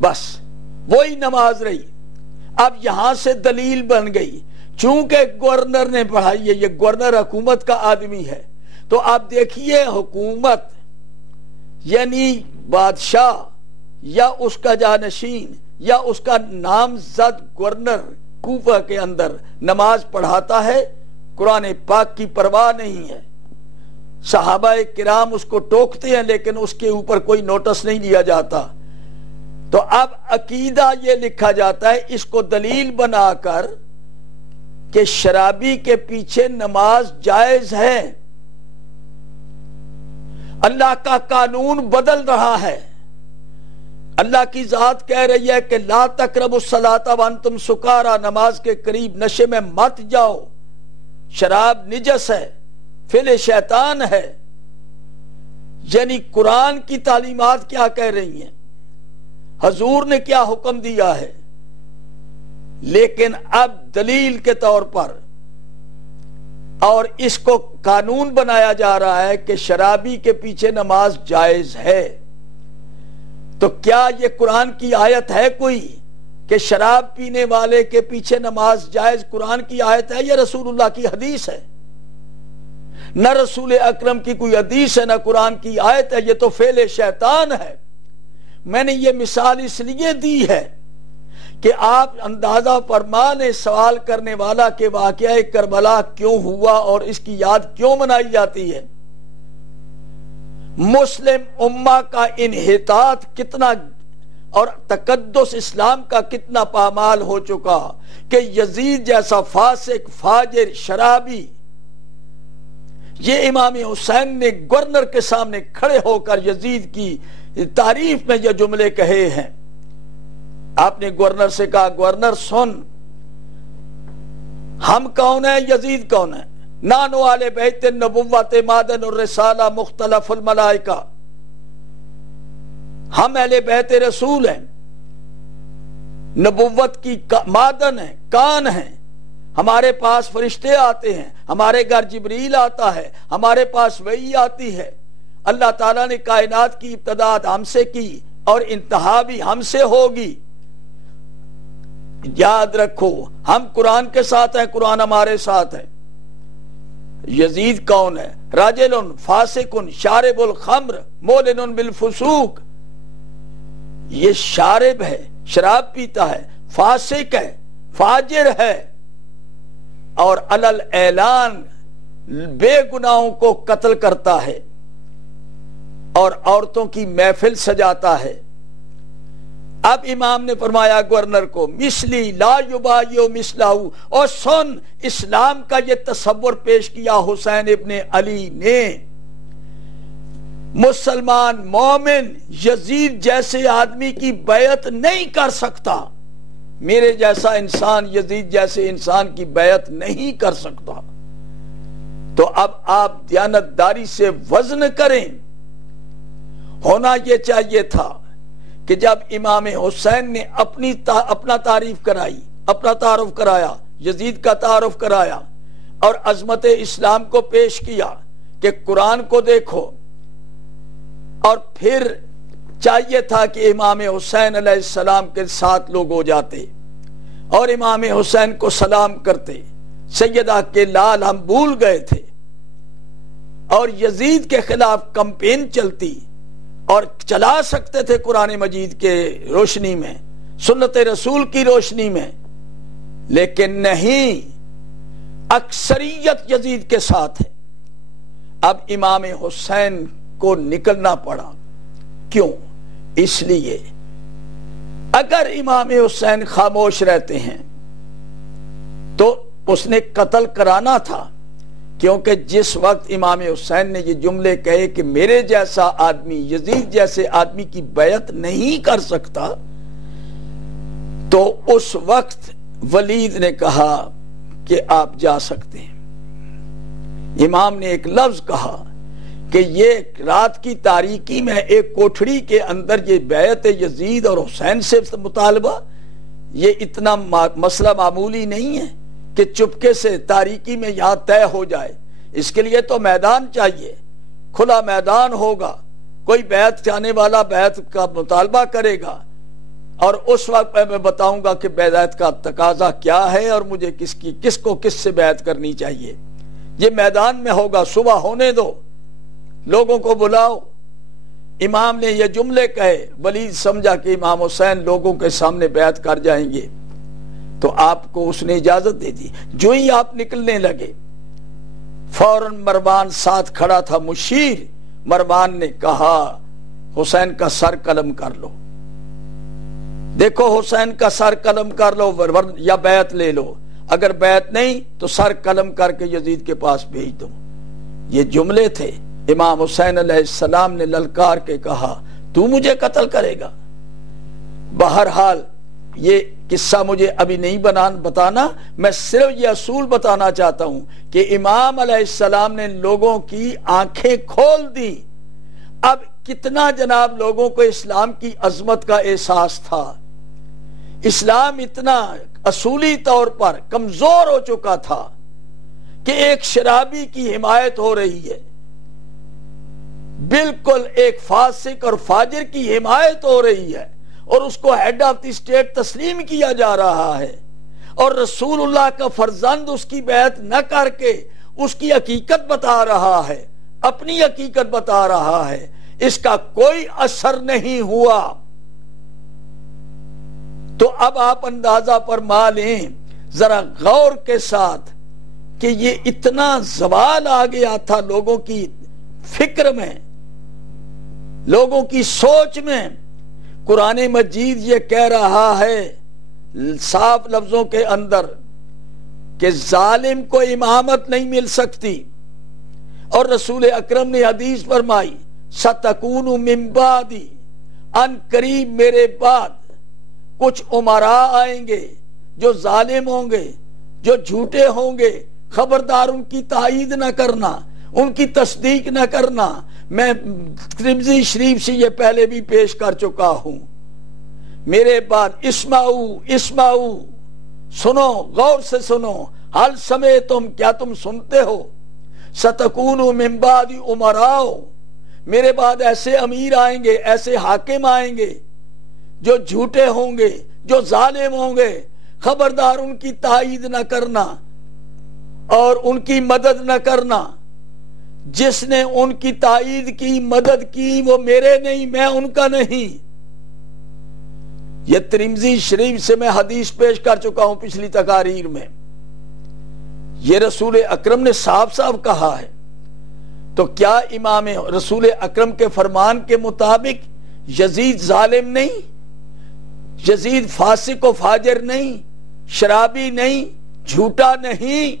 بس وہی نماز رہی۔ اب یہاں سے دلیل بن گئی، چونکہ گورنر نے پڑھائی ہے، یہ گورنر حکومت کا آدمی ہے، تو آپ دیکھیے حکومت یعنی بادشاہ یا اس کا جانشین یا اس کا نامزد گورنر کوفہ کے اندر نماز پڑھاتا ہے، قرآن پاک کی پرواہ نہیں ہے، صحابہ کرام اس کو ٹوکتے ہیں لیکن اس کے اوپر کوئی نوٹس نہیں لیا جاتا۔ تو اب عقیدہ یہ لکھا جاتا ہے اس کو دلیل بنا کر کہ شرابی کے پیچھے نماز جائز ہے۔ اللہ کا قانون بدل رہا ہے، اللہ کی ذات کہہ رہی ہے کہ لا تقربوا الصلاۃ وانتم سکارا، نماز کے قریب نشے میں مت جاؤ، شراب نجس ہے، فعل شیطان ہے۔ یعنی قرآن کی تعلیمات کیا کہہ رہی ہیں، حضور نے کیا حکم دیا ہے، لیکن اب دلیل کے طور پر اور اس کو قانون بنایا جا رہا ہے کہ شرابی کے پیچھے نماز جائز ہے۔ تو کیا یہ قرآن کی آیت ہے کوئی کہ شراب پینے والے کے پیچھے نماز جائز قرآن کی آیت ہے یا رسول اللہ کی حدیث ہے؟ نہ رسول اکرم کی کوئی حدیث ہے نہ قرآن کی آیت ہے، یہ تو فعل شیطان ہے۔ میں نے یہ مثال اس لیے دی ہے کہ آپ اندازہ فرمائیں سوال کرنے والا کہ واقعہ کربلا کیوں ہوا اور اس کی یاد کیوں منائی جاتی ہے۔ مسلم امہ کا انحطاط کتنا اور تقدس اسلام کا کتنا پامال ہو چکا کہ یزید جیسا فاسق فاجر شرابی، یہ امام حسین نے گورنر کے سامنے کھڑے ہو کر یزید کی تعریف میں یہ جملے کہے ہیں۔ آپ نے گورنر سے کہا گورنر سن، ہم کون ہیں، یزید کون ہے؟ نانو آل بیت النبوت معدن الرسالہ مختلف الملائکہ، ہم اہل بیت رسول ہیں، نبوت کی معدن ہیں، کان ہیں، ہمارے پاس فرشتے آتے ہیں، ہمارے گھر جبریل آتا ہے، ہمارے پاس وحی آتی ہے، اللہ تعالیٰ نے کائنات کی ابتدا ہم سے کی اور انتہا بھی ہم سے ہوگی۔ یاد رکھو ہم قرآن کے ساتھ ہیں، قرآن ہمارے ساتھ ہے۔ یزید کون ہے؟ راجل فاسق شارب الخمر مولن بالفسوق، یہ شارب ہے، شراب پیتا ہے، فاسق ہے، فاجر ہے، اور علل اعلان بے گناہوں کو قتل کرتا ہے اور عورتوں کی محفل سجاتا ہے۔ اب امام نے فرمایا گورنر کو مثلی لا یبایع مثلہ، اور سن اسلام کا یہ تصور پیش کیا حسین ابن علی نے، مسلمان مومن یزید جیسے آدمی کی بیعت نہیں کر سکتا، میرے جیسا انسان یزید جیسے انسان کی بیعت نہیں کر سکتا۔ تو اب آپ دیانتداری سے وزن کریں۔ ہونا یہ چاہیے تھا کہ جب امام حسین نے اپنا تعریف کرائی، اپنا تعارف کرایا، یزید کا تعارف کرایا اور عظمت اسلام کو پیش کیا کہ قرآن کو دیکھو، اور پھر چاہیے تھا کہ امام حسین علیہ السلام کے ساتھ لوگ ہو جاتے اور امام حسین کو سلام کرتے، سیدہ کے لال ہم بھول گئے تھے، اور یزید کے خلاف کمپین چلتی اور چلا سکتے تھے قرآن مجید کے روشنی میں، سنت رسول کی روشنی میں، لیکن نہیں، اکثریت یزید کے ساتھ ہے۔ اب امام حسین کو نکلنا پڑا، کیوں؟ اس لیے اگر امام حسین خاموش رہتے ہیں تو اس نے قتل کرانا تھا، کیونکہ جس وقت امام حسین نے یہ جملے کہے کہ میرے جیسا آدمی یزید جیسے آدمی کی بیعت نہیں کر سکتا، تو اس وقت ولید نے کہا کہ آپ جا سکتے ہیں۔ امام نے ایک لفظ کہا کہ یہ رات کی تاریکی میں ایک کوٹھڑی کے اندر یہ بیعت یزید اور حسین سے مطالبہ، یہ اتنا مسئلہ معمولی نہیں ہے کہ چپکے سے تاریکی میں یہاں طے ہو جائے۔ اس کے لیے تو میدان چاہیے، کھلا میدان ہوگا، کوئی بیعت چاہنے والا بیعت کا مطالبہ کرے گا، اور اس وقت میں بتاؤں گا کہ بیعت کا تقاضا کیا ہے اور مجھے کس کو کس سے بیعت کرنی چاہیے۔ یہ میدان میں ہوگا، صبح ہونے دو، لوگوں کو بلاؤ۔ امام نے یہ جملے کہے، ولید سمجھا کہ امام حسین لوگوں کے سامنے بیعت کر جائیں گے، تو آپ کو اس نے اجازت دے دی۔ جو ہی آپ نکلنے لگے، فوراً مروان ساتھ کھڑا تھا، مشیر مروان نے کہا حسین کا سر قلم کر لو، دیکھو حسین کا سر قلم کر لو یا بیعت لے لو، اگر بیعت نہیں تو سر قلم کر کے یزید کے پاس بھیج دو۔ یہ جملے تھے۔ امام حسین علیہ السلام نے للکار کے کہا تو مجھے قتل کرے گا؟ بہرحال یہ قصہ مجھے ابھی نہیں بتانا، میں صرف یہ اصول بتانا چاہتا ہوں کہ امام علیہ السلام نے لوگوں کی آنکھیں کھول دی۔ اب کتنا جناب لوگوں کو اسلام کی عظمت کا احساس تھا، اسلام اتنا اصولی طور پر کمزور ہو چکا تھا کہ ایک شرابی کی حمایت ہو رہی ہے، بالکل ایک فاسق اور فاجر کی حمایت ہو رہی ہے، اور اس کو ہیڈ آف دی اسٹیٹ تسلیم کیا جا رہا ہے، اور رسول اللہ کا فرزند اس کی بیعت نہ کر کے اس کی حقیقت بتا رہا ہے، اپنی حقیقت بتا رہا ہے، اس کا کوئی اثر نہیں ہوا۔ تو اب آپ اندازہ فرما لیں ذرا غور کے ساتھ کہ یہ اتنا زوال آ گیا تھا لوگوں کی فکر میں، لوگوں کی سوچ میں۔ قرآن مجید یہ کہہ رہا ہے صاف لفظوں کے اندر کہ ظالم کو امامت نہیں مل سکتی، اور رسول اکرم نے حدیث فرمائی سَتَكُونُ مِن بَعْدِي، ان قریب میرے بعد کچھ امراء آئیں گے جو ظالم ہوں گے، جو جھوٹے ہوں گے، خبردار ان کی تائید نہ کرنا، ان کی تصدیق نہ کرنا۔ میں ترمذی شریف سے یہ پہلے بھی پیش کر چکا ہوں۔ میرے بعد اسمعو، سنو، غور سے سنو، حل سمعتم، کیا تم سنتے ہو؟ ستکون من بعد امراء، میرے بعد ایسے امیر آئیں گے، ایسے حاکم آئیں گے جو جھوٹے ہوں گے، جو ظالم ہوں گے، خبردار ان کی تائید نہ کرنا اور ان کی مدد نہ کرنا۔ جس نے ان کی تائید کی، مدد کی، وہ میرے نہیں، میں ان کا نہیں۔ یہ ترمذی شریف سے میں حدیث پیش کر چکا ہوں پچھلی تقاریر میں، یہ رسول اکرم نے صاف صاف کہا ہے۔ تو کیا امام رسول اکرم کے فرمان کے مطابق یزید ظالم نہیں، یزید فاسق و فاجر نہیں، شرابی نہیں، جھوٹا نہیں؟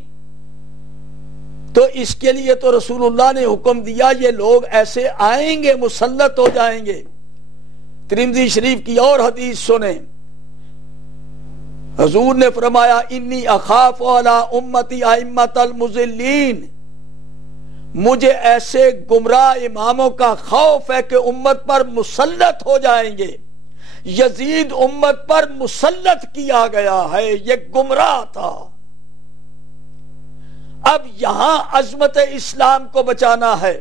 تو اس کے لیے تو رسول اللہ نے حکم دیا یہ لوگ ایسے آئیں گے، مسلط ہو جائیں گے۔ ترمذی شریف کی اور حدیث سنیں، حضور نے فرمایا انی اخاف علی امتی ائمۃ المضلین، مجھے ایسے گمراہ اماموں کا خوف ہے کہ امت پر مسلط ہو جائیں گے۔ یزید امت پر مسلط کیا گیا ہے، یہ گمراہ تھا۔ اب یہاں عظمت اسلام کو بچانا ہے،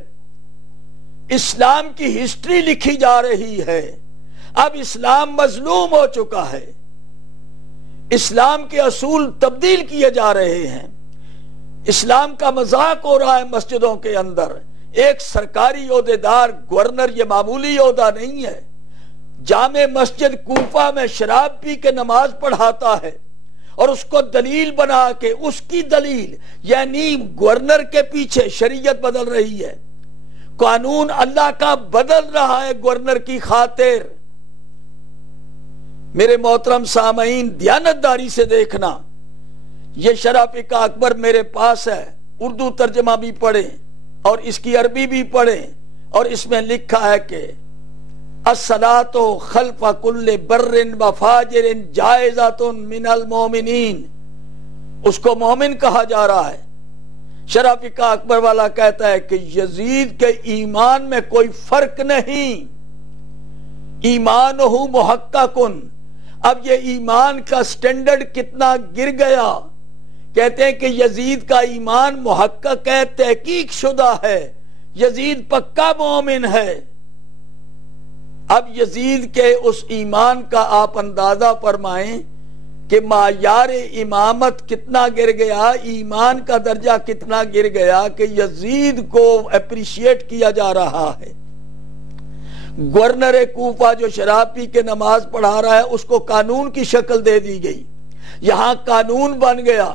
اسلام کی ہسٹری لکھی جا رہی ہے۔ اب اسلام مظلوم ہو چکا ہے، اسلام کے اصول تبدیل کیے جا رہے ہیں، اسلام کا مذاق ہو رہا ہے مسجدوں کے اندر۔ ایک سرکاری عہدیدار گورنر، یہ معمولی عہدہ نہیں ہے، جامع مسجد کوفہ میں شراب پی کے نماز پڑھاتا ہے اور اس کو دلیل بنا کے، اس کی دلیل یعنی گورنر کے پیچھے شریعت بدل رہی ہے، قانون اللہ کا بدل رہا ہے گورنر کی خاطر۔ میرے محترم سامعین، دیانتداری سے دیکھنا، یہ شرح فقہ اکبر میرے پاس ہے، اردو ترجمہ بھی پڑھیں اور اس کی عربی بھی پڑھیں، اور اس میں لکھا ہے کہ الصلاۃ خلف کل بر و فاجر جائزۃ من المؤمنین، اس کو مومن کہا جا رہا ہے۔ شرح فقہ اکبر والا کہتا ہے کہ یزید کے ایمان میں کوئی فرق نہیں، ایمانہ محقق۔ اب یہ ایمان کا سٹینڈرڈ کتنا گر گیا، کہتے ہیں کہ یزید کا ایمان محقق ہے، تحقیق شدہ ہے، یزید پکا مومن ہے۔ اب یزید کے اس ایمان کا آپ اندازہ فرمائیں کہ معیار امامت کتنا گر گیا، ایمان کا درجہ کتنا گر گیا کہ یزید کو اپریشیٹ کیا جا رہا ہے۔ گورنر کوفہ جو شراب پی کے نماز پڑھا رہا ہے، اس کو قانون کی شکل دے دی گئی۔ یہاں قانون بن گیا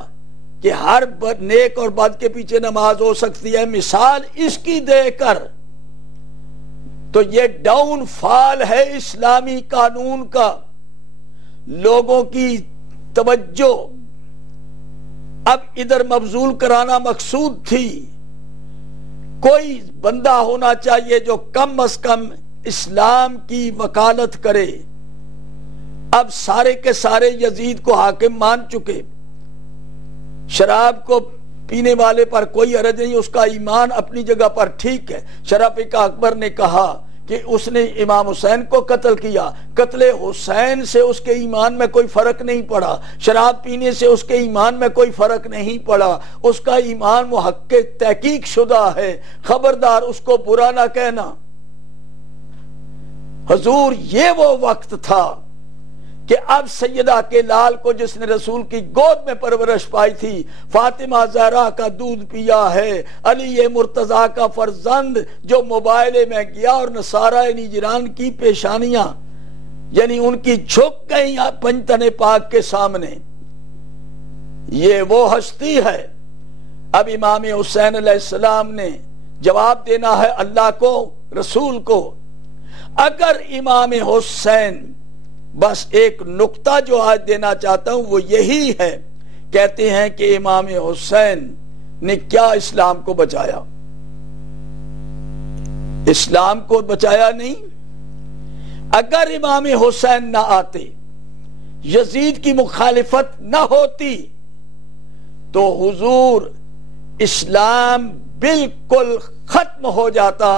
کہ ہر نیک اور بد کے پیچھے نماز ہو سکتی ہے۔ مثال اس کی دے کر تو یہ ڈاؤن فال ہے اسلامی قانون کا۔ لوگوں کی توجہ اب ادھر مبذول کرانا مقصود تھی۔ کوئی بندہ ہونا چاہیے جو کم از کم اسلام کی وکالت کرے۔ اب سارے کے سارے یزید کو حاکم مان چکے، شراب کو پینے والے پر کوئی حرج نہیں، اس کا ایمان اپنی جگہ پر ٹھیک ہے۔ شرح فقہ اکبر نے کہا کہ اس نے امام حسین کو قتل کیا، قتل حسین سے اس کے ایمان میں کوئی فرق نہیں پڑا، شراب پینے سے اس کے ایمان میں کوئی فرق نہیں پڑا، اس کا ایمان محقق تحقیق شدہ ہے، خبردار اس کو برا نہ کہنا۔ حضور، یہ وہ وقت تھا کہ اب سیدہ کے لال کو جس نے رسول کی گود میں پرورش پائی تھی، فاطمہ زہرا کا دودھ پیا ہے، علی مرتضیٰ کا فرزند جو موبائلے میں گیا اور نصارہ نجران کی پیشانیاں یعنی ان کی جھک گئی پنجتن پاک کے سامنے، یہ وہ ہستی ہے۔ اب امام حسین علیہ السلام نے جواب دینا ہے اللہ کو، رسول کو۔ اگر امام حسین، بس ایک نقطہ جو آج دینا چاہتا ہوں وہ یہی ہے، کہتے ہیں کہ امام حسین نے کیا اسلام کو بچایا؟ اسلام کو بچایا نہیں۔ اگر امام حسین نہ آتے، یزید کی مخالفت نہ ہوتی، تو حضور اسلام بالکل ختم ہو جاتا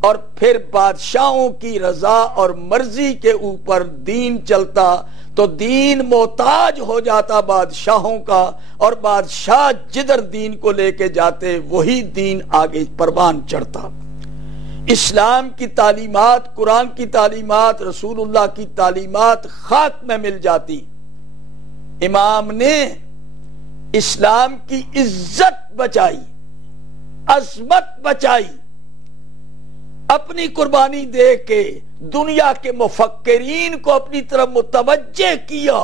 اور پھر بادشاہوں کی رضا اور مرضی کے اوپر دین چلتا، تو دین محتاج ہو جاتا بادشاہوں کا، اور بادشاہ جدھر دین کو لے کے جاتے وہی دین آگے پروان چڑھتا۔ اسلام کی تعلیمات، قرآن کی تعلیمات، رسول اللہ کی تعلیمات خاک میں مل جاتی۔ امام نے اسلام کی عزت بچائی، عظمت بچائی، اپنی قربانی دے کے دنیا کے مفکرین کو اپنی طرف متوجہ کیا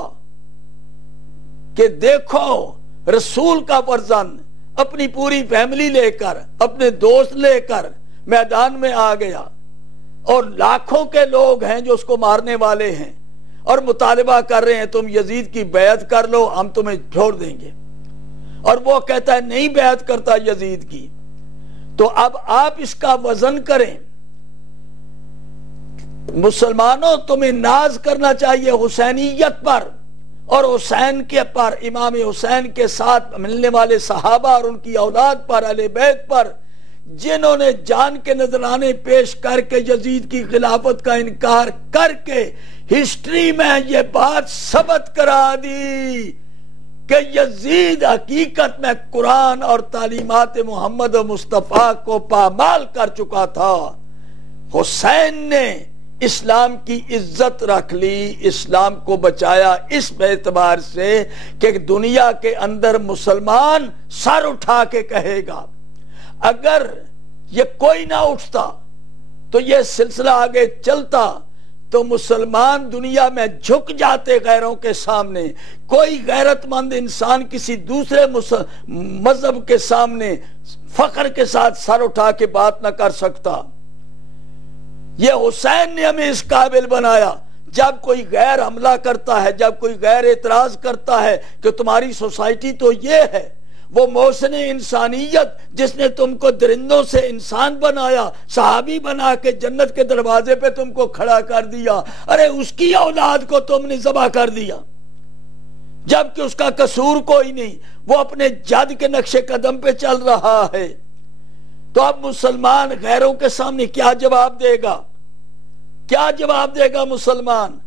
کہ دیکھو رسول کا فرزند اپنی پوری فیملی لے کر، اپنے دوست لے کر میدان میں آ گیا، اور لاکھوں کے لوگ ہیں جو اس کو مارنے والے ہیں اور مطالبہ کر رہے ہیں تم یزید کی بیعت کر لو، ہم تمہیں چھوڑ دیں گے، اور وہ کہتا ہے نہیں بیعت کرتا یزید کی۔ تو اب آپ اس کا وزن کریں۔ مسلمانوں تمہیں ناز کرنا چاہیے حسینیت پر اور حسین کے پر، امام حسین کے ساتھ ملنے والے صحابہ اور ان کی اولاد پر، اہل بیت پر، جنہوں نے جان کے نذرانے پیش کر کے یزید کی خلافت کا انکار کر کے ہسٹری میں یہ بات ثبت کرا دی کہ یزید حقیقت میں قرآن اور تعلیمات محمد مصطفیٰ کو پامال کر چکا تھا۔ حسین نے اسلام کی عزت رکھ لی، اسلام کو بچایا اس اعتبار سے کہ دنیا کے اندر مسلمان سر اٹھا کے کہے گا۔ اگر یہ کوئی نہ اٹھتا تو یہ سلسلہ آگے چلتا تو مسلمان دنیا میں جھک جاتے غیروں کے سامنے۔ کوئی غیرت مند انسان کسی دوسرے مذہب کے سامنے فخر کے ساتھ سر اٹھا کے بات نہ کر سکتا۔ یہ حسین نے ہمیں اس قابل بنایا۔ جب کوئی غیر حملہ کرتا ہے، جب کوئی غیر اعتراض کرتا ہے کہ تمہاری سوسائٹی تو یہ ہے، وہ محسن انسانیت جس نے تم کو درندوں سے انسان بنایا، صحابی بنا کے جنت کے دروازے پہ تم کو کھڑا کر دیا، ارے اس کی اولاد کو تم نے ذبح کر دیا جبکہ اس کا قصور کوئی نہیں، وہ اپنے جد کے نقش قدم پہ چل رہا ہے۔ تو اب مسلمان غیروں کے سامنے کیا جواب دے گا؟ کیا جواب دے گا مسلمان؟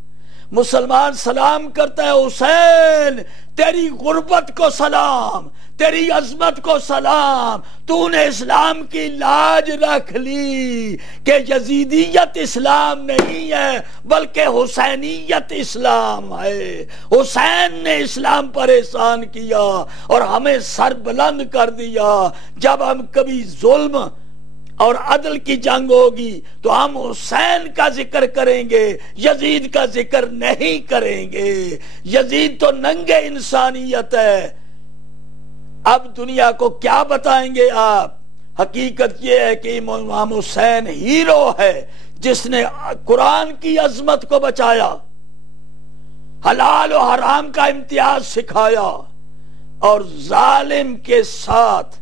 مسلمان سلام کرتا ہے حسین تیری غربت کو سلام، تیری عظمت کو سلام، تو نے اسلام کی لاج رکھ لی کہ یزیدیت اسلام نہیں ہے بلکہ حسینیت اسلام ہے۔ حسین نے اسلام پر احسان کیا اور ہمیں سر بلند کر دیا۔ جب ہم کبھی ظلم اور عدل کی جنگ ہوگی تو ہم حسین کا ذکر کریں گے، یزید کا ذکر نہیں کریں گے۔ یزید تو ننگے انسانیت ہے۔ اب دنیا کو کیا بتائیں گے آپ؟ حقیقت یہ ہے کہ امام حسین ہیرو ہے جس نے قرآن کی عظمت کو بچایا، حلال و حرام کا امتیاز سکھایا، اور ظالم کے ساتھ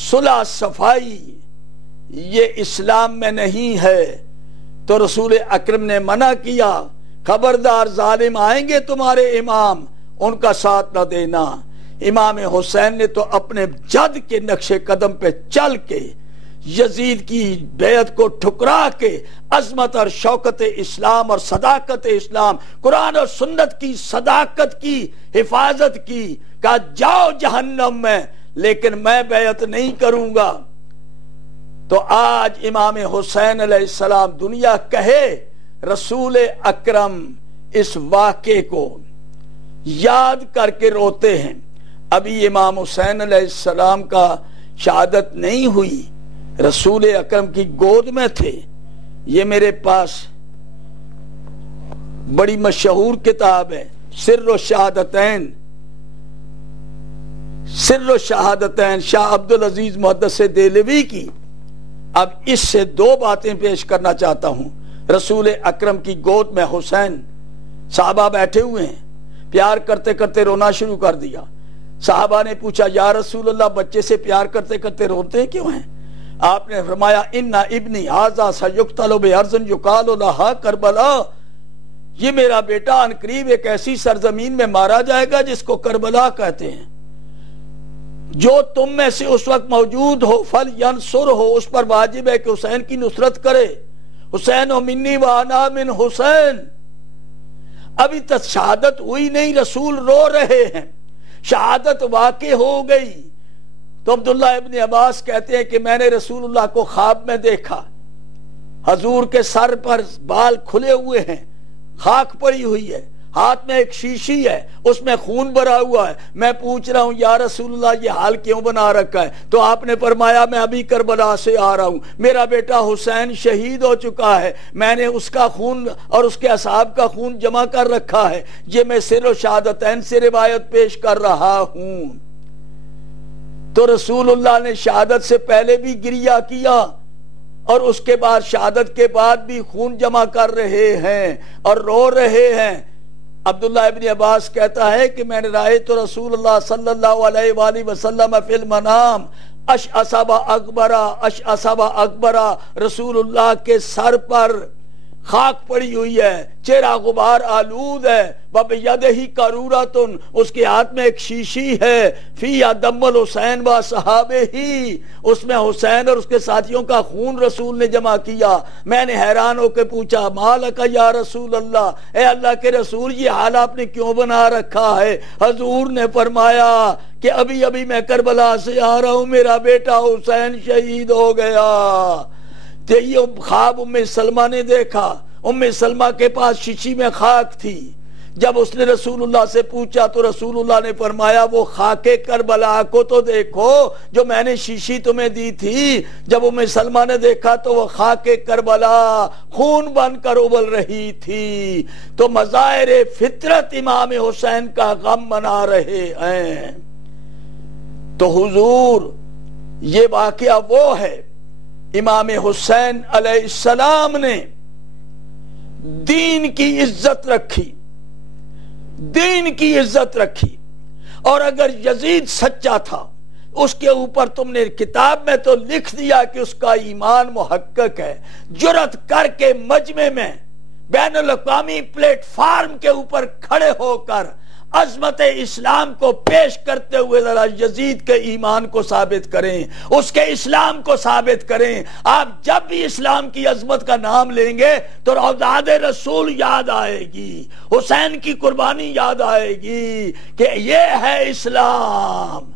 صلح صفائی یہ اسلام میں نہیں ہے۔ تو رسول اکرم نے منع کیا، خبردار ظالم آئیں گے تمہارے امام، ان کا ساتھ نہ دینا۔ امام حسین نے تو اپنے جد کے نقش قدم پہ چل کے یزید کی بیعت کو ٹھکرا کے عظمت اور شوکت اسلام اور صداقت اسلام، قرآن اور سنت کی صداقت کی حفاظت کی، کہا جاؤ جہنم میں لیکن میں بیعت نہیں کروں گا۔ تو آج امام حسین علیہ السلام دنیا کہے رسول اکرم اس واقعے کو یاد کر کے روتے ہیں. ابھی امام حسین علیہ السلام کا شہادت نہیں ہوئی، رسول اکرم کی گود میں تھے. یہ میرے پاس بڑی مشہور کتاب ہے، سر الشہادتین، سر الشہادتین، شاہ عبدالعزیز محدث دہلوی کی. اب اس سے دو باتیں پیش کرنا چاہتا ہوں. رسول اکرم کی گود میں حسین، صحابہ بیٹھے ہوئے ہیں، پیار کرتے کرتے رونا شروع کر دیا. صحابہ نے پوچھا یا رسول اللہ بچے سے پیار کرتے کرتے روتے کیوں ہیں؟ آپ نے فرمایا ان ابنی ھذا سیقتل بارض یقال لھا کربلا، یہ میرا بیٹا ان قریب ایک ایسی سرزمین میں مارا جائے گا جس کو کربلا کہتے ہیں. جو تم میں سے اس وقت موجود ہو فلینصر ہو، اس پر واجب ہے کہ حسین کی نصرت کرے. حسین و منی و انا من حسین. ابھی تک شہادت ہوئی نہیں، رسول رو رہے ہیں. شہادت واقع ہو گئی تو عبداللہ ابن عباس کہتے ہیں کہ میں نے رسول اللہ کو خواب میں دیکھا، حضور کے سر پر بال کھلے ہوئے ہیں، خاک پڑی ہوئی ہے، ہاتھ میں ایک شیشی ہے، اس میں خون بھرا ہوا ہے. میں پوچھ رہا ہوں یا رسول اللہ یہ حال کیوں بنا رکھا ہے؟ تو آپ نے فرمایا میں ابھی کربلا سے آ رہا ہوں، میرا بیٹا حسین شہید ہو چکا ہے، میں نے اس کا خون اور اس کے اصحاب کا خون جمع کر رکھا ہے. یہ میں سر و شہادتین سے روایت پیش کر رہا ہوں. تو رسول اللہ نے شہادت سے پہلے بھی گریہ کیا اور اس کے بعد شہادت کے بعد بھی خون جمع کر رہے ہیں اور رو رہے ہیں. عبداللہ ابن عباس کہتا ہے کہ میں نے رأیت رسول اللہ صلی اللہ علیہ وآلہ وسلم فی المنام اشعث اکبرا رسول اللہ کے سر پر خاک پڑی ہوئی ہے، چہرہ غبار آلود ہے، وَبِيَدِهِ قَرُورَةٌ، اس کے ہاتھ میں ایک شیشی ہے، فِيهَا دَمُّ الْحُسَيْنِ وَأَصْحَابِهِ، اس میں حسین اور اس کے ساتھیوں کا خون رسول نے جمع کیا. میں نے حیران ہو کے پوچھا مَا لَكَ یا رسول اللہ، اے اللہ کے رسول یہ حال آپ نے کیوں بنا رکھا ہے؟ حضور نے فرمایا کہ ابھی ابھی میں کربلا سے آ رہا ہوں، میرا بیٹا حسین شہید ہو گیا. تو یہ خواب ام سلمہ نے دیکھا. ام سلمہ کے پاس شیشی میں خاک تھی. جب اس نے رسول اللہ سے پوچھا تو رسول اللہ نے فرمایا وہ خاک کربلا کو تو دیکھو جو میں نے شیشی تمہیں دی تھی. جب ام سلمہ نے دیکھا تو وہ خاک کربلا خون بن کر ابل رہی تھی. تو مظاہر فطرت امام حسین کا غم منا رہے ہیں. تو حضور یہ واقعہ وہ ہے، امام حسین علیہ السلام نے دین کی عزت رکھی، دین کی عزت رکھی. اور اگر یزید سچا تھا اس کے اوپر تم نے کتاب میں تو لکھ دیا کہ اس کا ایمان محقق ہے، جرأت کر کے مجمع میں بین الاقوامی پلیٹ فارم کے اوپر کھڑے ہو کر عظمت اسلام کو پیش کرتے ہوئے ذرا یزید کے ایمان کو ثابت کریں، اس کے اسلام کو ثابت کریں. آپ جب بھی اسلام کی عظمت کا نام لیں گے تو اولاد رسول یاد آئے گی، حسین کی قربانی یاد آئے گی کہ یہ ہے اسلام.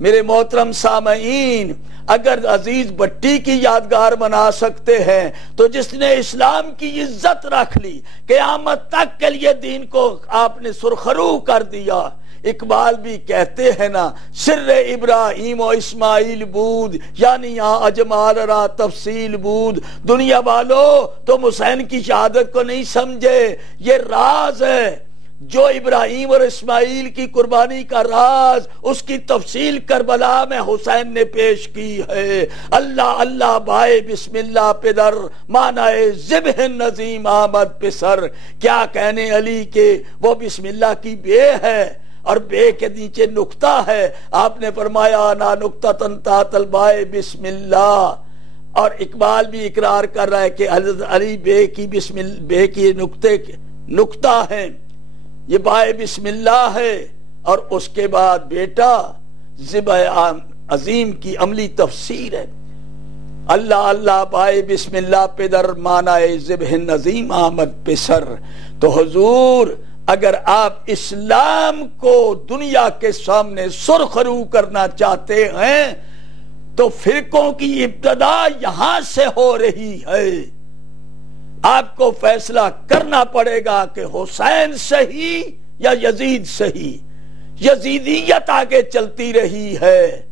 میرے محترم سامعین، اگر عزیز بٹی کی یادگار بنا سکتے ہیں تو جس نے اسلام کی عزت رکھ لی، قیامت تک کے لیے دین کو آپ نے سرخرو کر دیا. اقبال بھی کہتے ہیں نا، سر ابراہیم و اسماعیل بود یعنی یہاں اجمال را تفصیل بود. دنیا والو تم حسین کی شہادت کو نہیں سمجھے، یہ راز ہے جو ابراہیم اور اسماعیل کی قربانی کا راز، اس کی تفصیل کربلا میں حسین نے پیش کی ہے. اللہ اللہ بائے بسم اللہ پدر معنی ذبح نظیم آمد پسر. کیا کہنے علی کے، وہ بسم اللہ کی بے ہے اور بے کے نیچے نقطہ ہے. آپ نے فرمایا نا نقطہ تنتا طلبائے بسم اللہ. اور اقبال بھی اقرار کر رہا ہے کہ حضرت علی بے کی نقطہ ہیں، یہ بائے بسم اللہ ہے. اور اس کے بعد بیٹا ذبح عظیم کی عملی تفسیر ہے. اللہ اللہ بائے بسم اللہ پدر معنی ذبح نظیم آمد پسر. تو حضور اگر آپ اسلام کو دنیا کے سامنے سرخرو کرنا چاہتے ہیں تو فرقوں کی ابتدا یہاں سے ہو رہی ہے. آپ کو فیصلہ کرنا پڑے گا کہ حسین صحیح یا یزید صحیح. یزیدیت آگے چلتی رہی ہے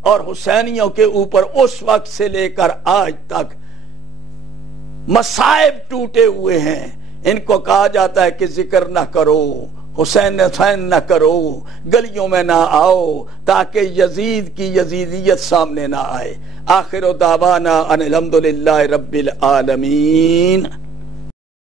اور حسینیوں کے اوپر اس وقت سے لے کر آج تک مصائب ٹوٹے ہوئے ہیں. ان کو کہا جاتا ہے کہ ذکر نہ کرو، حسین نہ کرو، گلیوں میں نہ آؤ، تاکہ یزید کی یزیدیت سامنے نہ آئے. آخر دعوانا ان الحمدللہ رب العالمین.